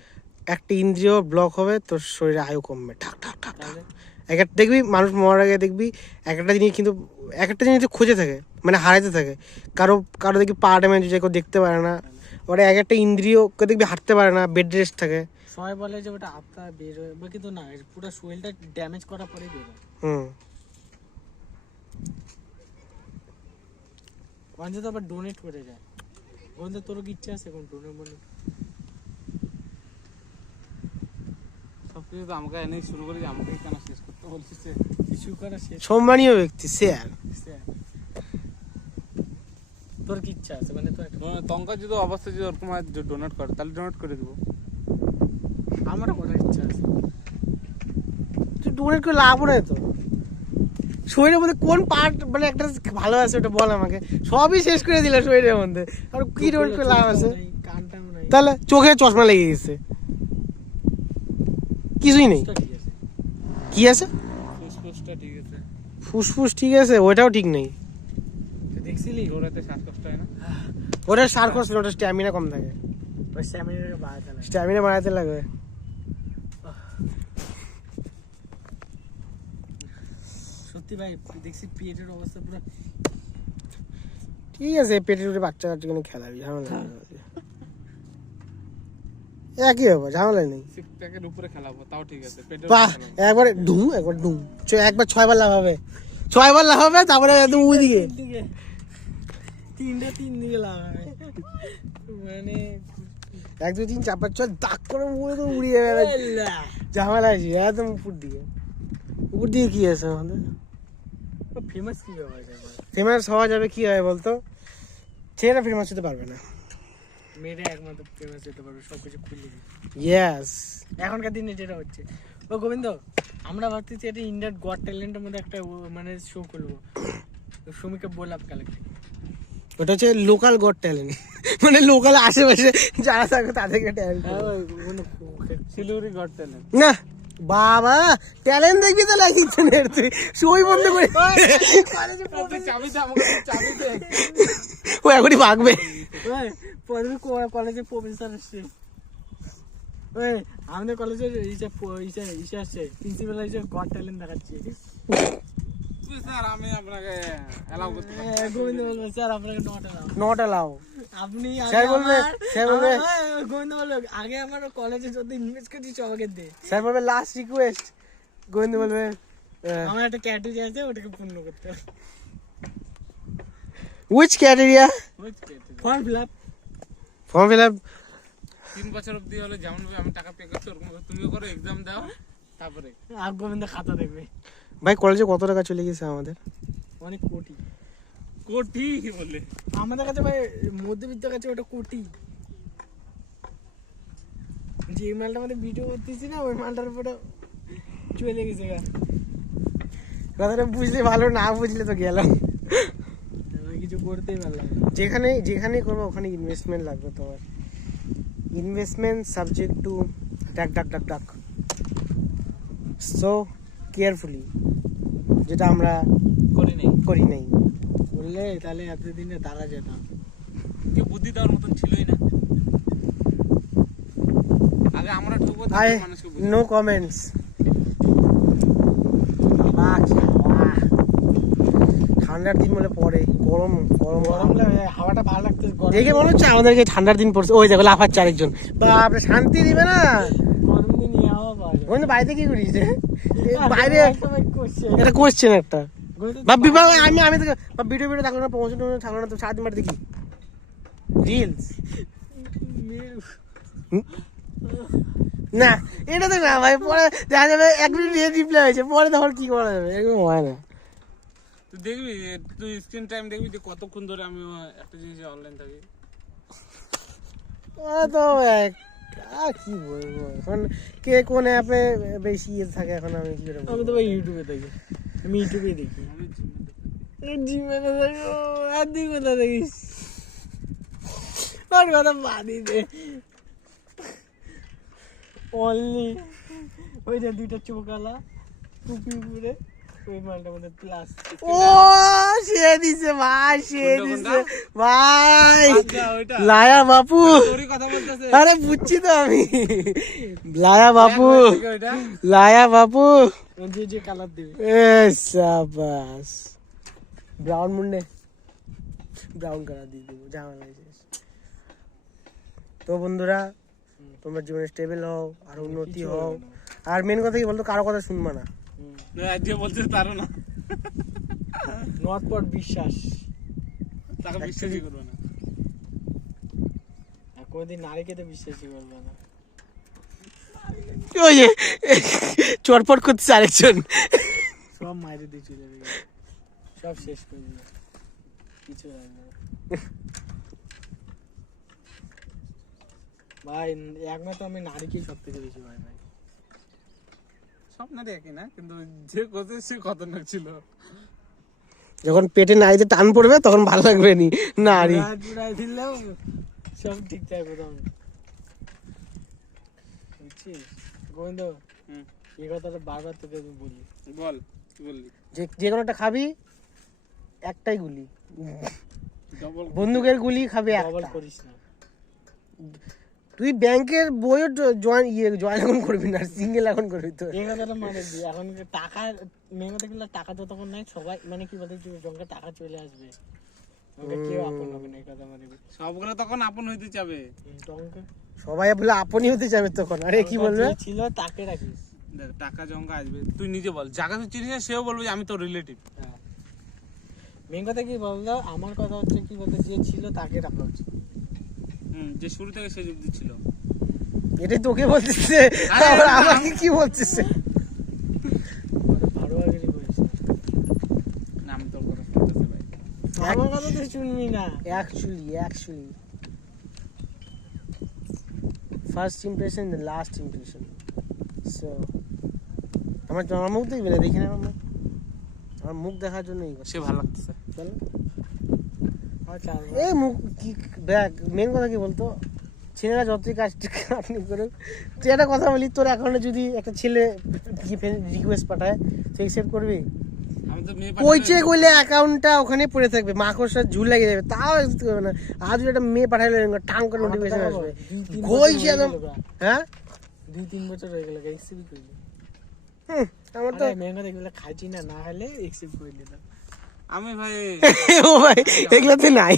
একটা ইন্দ্রিয় ব্লক হবে তোর শরীরে আয়ু কমবে ঠাক ঠাক ঠাক ঠাক। তাহলে এক একটা দেখবি মানুষ মরার আগে দেখবি একটা জিনিস, কিন্তু একটা জিনিস খুঁজে থাকে, মানে হারাইতে থাকে। কারো দেখবি পা ড্যামেজ হয়ে যায়, কেউ দেখতে পারে না। ওরা এক একটা ইন্দ্রিয়, কেউ দেখবি হাঁটতে পারে না, বেড রেস্ট থাকে। সবাই বলে যে ওটা আত্মা বের হয়ে, কিন্তু না, পুরো শরীরটা ড্যামেজ করার পরে বের হয়। হুম, অঞ্চে তো আবার ডোনেট করে যায়। বন্ধু তোর কি ইচ্ছা আছে কোন ডোনেট বলে? সবকিছু তো আমাকে এনেই শুরু করি, আমাকে কেন শেষ করতে বলছিস? কিছু করা শেষ। সম্মানীয় ব্যক্তি স্যার। তোর কি ইচ্ছা আছে মানে? তোর একটা তঙ্কা যদি অবস্থা যদি ওরকম হয় ডোনেট করে, তাহলে ডোনেট করে দেবো। আমারও করার ইচ্ছা আছে। তুই ডোনেট করে লাভ নেই তো। শরীরের মধ্যে কোন পার্ট মানে একটা ভালো আছে ওটা বল আমাকে। সবই শেষ করে দিল শরীরের মধ্যে, আর কি ডোনেট করে লাভ আছে? কানটাও নাই, তাহলে চোখে চশমা লেগে গেছে, কিছুই নেই। ঠিক আছে। কি আছে? ফুসফুসটা ঠিক আছে, ফুসফুস ঠিক আছে, ওইটাও ঠিক নেই। তুই দেখছিলি দৌড়াতে শ্বাসকষ্ট হয় না? ওটা সার করছে, ওটা স্ট্যামিনা কম থাকে, ওই স্যামিনারকে বাড়াতে লাগে। স্ট্যামিনা বাড়াতে লাগবে। সত্যি ভাই দেখছি পেটের অবস্থা পুরো। ঠিক আছে, পেটের উঠে বাচ্চা কাচ্চা কিনে খেলাবি, ঝামেলা নেই। একই ব্যাপার, ঝামেলা নেই। সিক্স প্যাকের উপরে খেলাবো, তাও ঠিক আছে। পেটের বাহ, একবারে ঢুম, একবার ঢুম, একবার 6বার লাভ হবে, 6বার লাভ হবে, তারপরে একদম ওইদিকে দিকে তিন দিকে লাগাবে মানে 1 2 3 4 5 6 দাগ করে উড়ে তো উড়িয়ে বেড়ায়। ঝামেলা আছে একদম উপর দিকে। উপর দিকে কি আছে আমাদের? ফেমাস কি ব্যাপার যায়? ফেমাস হওয়া যাবে কি হয় বলতো? ছেলেরা ফেমাস হতে পারবে না। মেয়েরা একমাত্র ফেমাস হতে পারবে, সবকিছু খুলে দিই। ইয়েস, এখনকার দিনে যেটা হচ্ছে, ও গোবিন্দ, আমরা ভাবতেছি এটা ইন্ডিয়ার গড ট্যালেন্টের মধ্যে একটা মানে শো করবো, সুমিকে বললাম কালেক্ট। ওটা হচ্ছে লোকাল গড ট্যালেন্ট, মানে লোকাল আশেপাশে যারা থাকে তাদেরকে ট্যালেন্ট। শিলিগুড়ি গড ট্যালেন্ট না বাবা, ট্যালেন্ট দেখবি তো লাগিয়েছে না তুই, সই বন্ধ করে চাবিতে আমাকে চাবিতে ও এখনই ভাগবে। কলেজে প্রফেসর আসছে, ওই আমাদের কলেজের ইসে আসছে, প্রিন্সিপাল এসে গড ট্যালেন্ট দেখাচ্ছে। স্যার আমি আপনাকে অ্যালাউ করতে পারি? গোবিন্দ বলবে স্যার আপনাকে নট অ্যালাউ। আপনি স্যার বলবে, স্যার বলবে, গোবিন্দ বলবে আগে আমার কলেজে যত ইনভেস্ট করছিস আমাকে দে। স্যার বলবে লাস্ট রিকোয়েস্ট। গোবিন্দ বলবে আমার একটা ক্যাটাগরি আছে, ওটাকে পূর্ণ করতে হবে। Which ক্যাটেরিয়া? Form fill up. Form fill up 3 বছর অবধি হলে যেমন ভাবে আমি টাকা পে করছি ওরকম ভাবে তুমিও করো, এক্সাম দাও, তারপরে আর গোবিন্দ খাতা দেখবে। ভাই কলেজে কত টাকা চলে গেছে আমাদের? অনেক কোটি। কোটি বলে আমাদের কাছে ভাই মধ্যবিত্তের কাছে ওটা কোটি। যে মালটা আমাদের ভিডিও করতেছি না, ওই মালটার উপরে চলে গেছে গা। কথাটা বুঝলে ভালো, না বুঝলে তো গেলাম। আমি কিছু করতেই পারলাম না। যেখানেই করবো ওখানে ইনভেস্টমেন্ট লাগবে তোমার। ইনভেস্টমেন্ট সাবজেক্ট টু ডাক ডাক ডাক ডাক, সো কেয়ারফুলি, যেটা আমরা করি নাই। বললে তাহলে এতদিনে তারা যেতাম। কেউ বুদ্ধি দেওয়ার মতন ছিলই না। আগে আমরা ঢুকবো, আই তারপর মানুষকে বুঝাবো। No comments. ঠান্ডার দিন বলে পরে গরম গরম গরম লাগে, হাওয়াটা ভালো লাগতেছে, গরম দেখে মনে হচ্ছে আমাদেরকে ঠান্ডার দিন পড়ছে। ওই দেখো লাফাচ্ছে আরেকজন, বাপরে শান্তি দিবে না। গরম দিন ইয়ে হাওয়া পাওয়া যায়। ওই বাড়িতে কি করিস রে? বাইরে সবাই করছে। এটা কোশ্চেন একটা গরম বাপ বিভাগ। আমি তোকে বাপ ভিডিও থাকলো না, প্রমোশন থাকলো না, তো সারাদিন বাড়ি দেখি রিলস না। এটা তো না ভাই, পরে দেখা যাবে এক মিনিট রিপ্লাই হয়েছে, পরে তখন কি করা যাবে, এরকম হয় না। তুই দেখবি, তুই স্ক্রিন টাইম দেখবি যে কতক্ষণ ধরে আমি একটা জিনিস অনলাইন থাকি। তো আর কি বলবো এখন, কে কোন অ্যাপে বেশি ইয়ে থাকে এখন আমি কি করে বলবো? আমি তো ভাই ইউটিউবে দেখি, আমি ইউটিউবে দেখি। জিমে দেখি, আর তুই কোথা দেখিস? আর কথা বাদি দে। অনলি ওই যে দুইটা চোকালা টুপি পরে ওই মালটা মধ্যে প্লাস। ও সে দিছে ভাই, সে দিছে ভাই, লায়া বাপু। তোরই কথা বলতেছে। আরে বুঝছি তো আমি, লায়া বাপু, লায়া বাপু। যে যে কালার দিবে এ সাবাস, ব্রাউন মুন্ডে ব্রাউন কালার দিয়ে দেবো, ঝামেলা শেষ। তো বন্ধুরা, তোমরা জীবনে স্টেবল হও, আর উন্নতি হও, আর মেন কথা কি বলতো, কারো কথা শুনবা না। যে বলছে তারও না, নটপট বিশ্বাস, তাকে বিশ্বাসই করবো না। আর কোনোদিন নারীকে তো বিশ্বাসই করবে না। ওই যে চটপট করতেছে আরেকজন। সব মাইরে দিয়ে চলে যাবে, সব শেষ করে দিবে, কিছু রাখবে না। ভাই একমাত্র আমি নারীকেই সব থেকে বেশি ভয় পাই। সব নারী একই না, কিন্তু যে করছে সে খতরনাক ছিল। যখন পেটে নারীতে টান পড়বে তখন ভালো লাগবে নি নারী। পুরাই দিলেও সব ঠিক থাকবে তখন, বুঝছিস গোবিন্দ? এই কথাটা বারবার তোকে আমি বলি। বল, কি বললি? যে কোনো একটা খাবি, একটাই গুলি, ডবল বন্দুকের গুলি খাবি ডবল একটা। করিস না। তুই ব্যাংকের বইও জয়েন এখন করবি না, সিঙ্গেল এখন করবি তো। এই কথাটা মানে দি, এখন টাকা মেয়ে কথা গেলে টাকা যতক্ষণ নাই সবাই মানে কি বলতে জনকে টাকা চলে আসবে, ওকে কেউ আপন হবে না, এই কথা মানে সবগুলো তখন আপন হইতে চাবে। জনকে সবাই বলে আপনি হতে যাবে তখন। আরে কি বলবে? যে ছিল তাকে রাখিস। দেখ, টাকা জঙ্গা আসবে, তুই নিজে বল, যাকে তুই চিনিস না সেও বলবে যে আমি তোর রিলেটিভ। হ্যাঁ, মেন কথা কি বলতো, আমার কথা হচ্ছে কি বলতো, যে ছিল তাকে রাখা উচিত। যে শুরু থেকে সে যুক্তি ছিল। এটাই তোকে বলতেছে, আরে আবার না, আমাকে কি বলতেছে? ভালোভাবেই বলিস না, আমি তোর কথা শুনতেছি ভাই। আমার কথা তো শুনবি না। Actually, first impression, the last impression. So, আমার মুখ দেখবে না, দেখি না আমার মুখ দেখার জন্যই সে ভালো লাগতেছে। বলো। আচ্ছা এই মুখ কি দেখ, মেন কথা কি বলতো, ছেলেরা যতই কাজ আপনি করুক, তুই একটা কথা বলি, তোর অ্যাকাউন্টে যদি একটা ছেলে রিকোয়েস্ট পাঠায়, তুই অ্যাকসেপ্ট করবি? আমি তো মেয়ে কইছে কইলে অ্যাকাউন্টটা ওখানে পড়ে থাকবে, মাকড়সার ঝুল লেগে যাবে, তাও অ্যাকসেপ্ট করবে না। আর যদি একটা মেয়ে পাঠাইলে টাং করে নোটিফিকেশন আসবে, কইছে একদম। হ্যাঁ 2-3 বছর হয়ে গেল এক্সেপ্ট করলি। আমার তো মেন কথা এগুলো খাইছি না, না হলে এক্সেপ্ট করে নিতাম। আমি ভাই ও ভাই এগুলোতে নাই,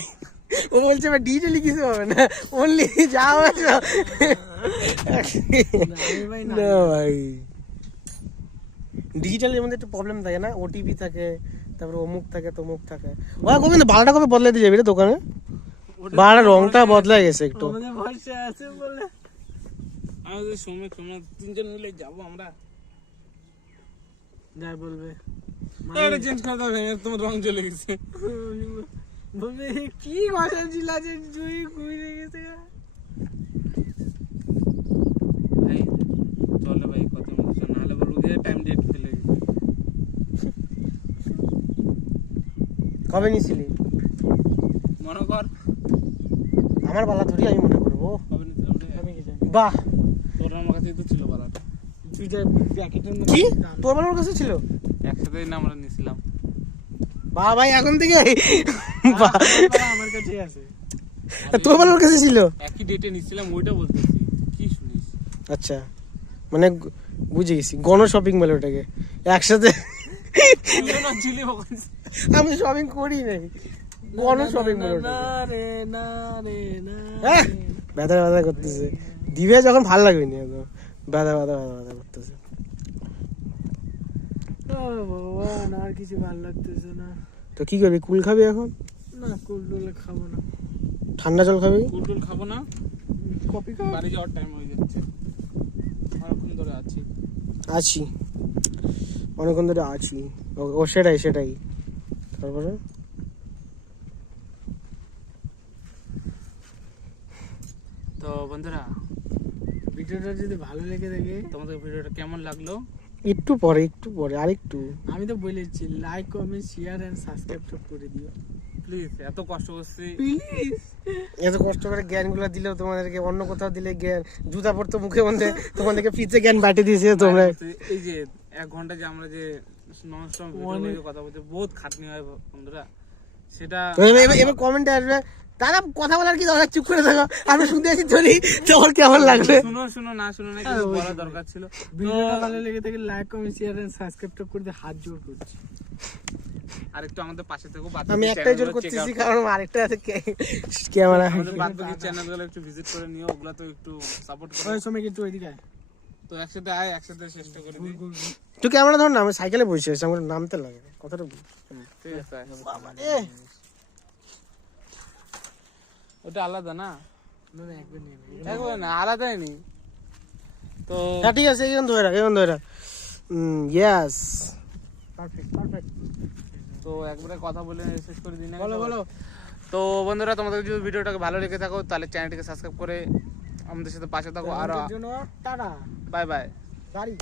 ও বলছে ভাই ডিটেইলি কিছু হবে না, অনলি যা হবে আমি ভাই না, না ভাই। ডিজিটালের মধ্যে একটা প্রবলেম থাকে না, ওটিপি থাকে, তারপরে অমুক থাকে তমুক থাকে। ওরা কবে না বারোটা কবে বদলাইতে যাবি রে দোকানে? বারোটা রংটা বদলাই গেছে একটু। আমাদের ভরসা আছে বলে আমাদের সময় তিনজন মিলে যাবো আমরা। যাই বলবে এটা চেঞ্জ করে দাও, ভেঙে তোমার রং চলে গেছে। বলবে কি কথা ছিল যে জুই ঘুরে গেছে। ভাই চলে ভাই, কথা বলছো নাহলে বলবো যে টাইম ডেট ফেলে গেছে। কবে নিছিলি? মনে কর আমার বালা ধরি আমি মনে করবো। কবে নিছিলাম রে? আমি কি জানি, বাহ, তোর আমার কাছেই তো ছিল বালাটা। তুই যে প্যাকেটের কি মধ্যে তোর বালার কাছে ছিল? একসাথেই না আমরা নিছিলাম। বাহ ভাই এখন থেকে বাহ, আমার কাছে আছে। তোর বালার কাছে ছিল? একই ডেটে নিছিলাম, ওইটা বলতেছি। কি শুনিস? আচ্ছা, মানে বুঝে গেছি, গণ শপিং বলে ওটাকে, একসাথে। তুইও না ছিলি ওখানে। আমি শপিং করি নাই, কোনো শপিং না রে না রে না হ্যাঁ ব্যথা ব্যথা করতেছে, দিবে যখন ভালো লাগবে না, ব্যথা ব্যথা ব্যথা ব্যথা করতেছে। ও ভগবান, আর কিছু ভালো লাগতেছে না। তো কি করবি, কুল খাবি এখন? না কুল টুল খাবো না, ঠান্ডা জল খাবি? কুলটুল খাবো না, কপি খাবো। বাড়ি যাওয়ার টাইম হয়ে যাচ্ছে, অনেকক্ষণ ধরে আছি। আছি, অনেকক্ষণ ধরে আছি। ও সেটাই সেটাই। তারপরে তো বন্ধুরা, ভিডিওটা যদি ভালো লেগে থাকে, তোমাদের ভিডিওটা কেমন লাগলো? একটু পরে, একটু পরে, আরেকটু। আমি তো বলেছি like comment share and subscribe করে দিও প্লিজ, এত কষ্ট করছি। প্লিজ। এত কষ্ট করে জ্ঞানগুলো দিলেও তোমাদেরকে অন্য কোথাও দিলে জ্ঞান, জুতা পড়তো মুখে মধ্যে, তোমাদেরকে পিছে জ্ঞান বাটি দিয়েছে তোমরা। এই যে 1 ঘন্টা যে আমরা যে ননস্টপ কথা বলতে বহুত খাটনি হয় বন্ধুরা, সেটা এবার কমেন্টে আসবে, দাদা কথা বলার কি দরকার, চুপ করে থাকো, আমি শুনতে আছি ধরি, তোমার কেমন লাগবে? শুনো শুনো না শুনো না, কিছু বলা দরকার ছিল। ভিডিওটা ভালো লেগে থাকে like comment share and subscribe করে দিয়ে হাত জোড় করছি। আর একটু আমাদের পাশে থেকো, আমি একটাই জোর করতেছি, কারণ আরেকটা আছে ক্যামেরা। আমাদের বাকি চ্যানেলগুলো একটু ভিজিট করে নিও, ওগুলা তো একটু সাপোর্ট করো। ওই সময় কিন্তু ওইদিকে আয়। তো একসাথে আয়, একসাথে চেষ্টা করে দিই। তুই ক্যামেরা ধর না, আমি সাইকেলে বসে আছি, আমার নামতে লাগে কথাটা বল। ঠিক আছে, এ, ওটা আলাদা না, না না, একবার নিয়ে নে। একবার না, আলাদাই নেই। তো হ্যাঁ ঠিক আছে, এখন ধরে রাখ, এখন ধরে রাখ। Yes, perfect perfect. তো একবারে কথা বলে শেষ করে দিই না? বলো বলো। তো বন্ধুরা, তোমাদের যদি ভিডিওটাকে ভালো লেগে থাকো তাহলে চ্যানেলটিকে সাবস্ক্রাইব করে আমাদের সাথে পাশে থাকো। আর জন্য টাটা বাই বাই। গাড়ি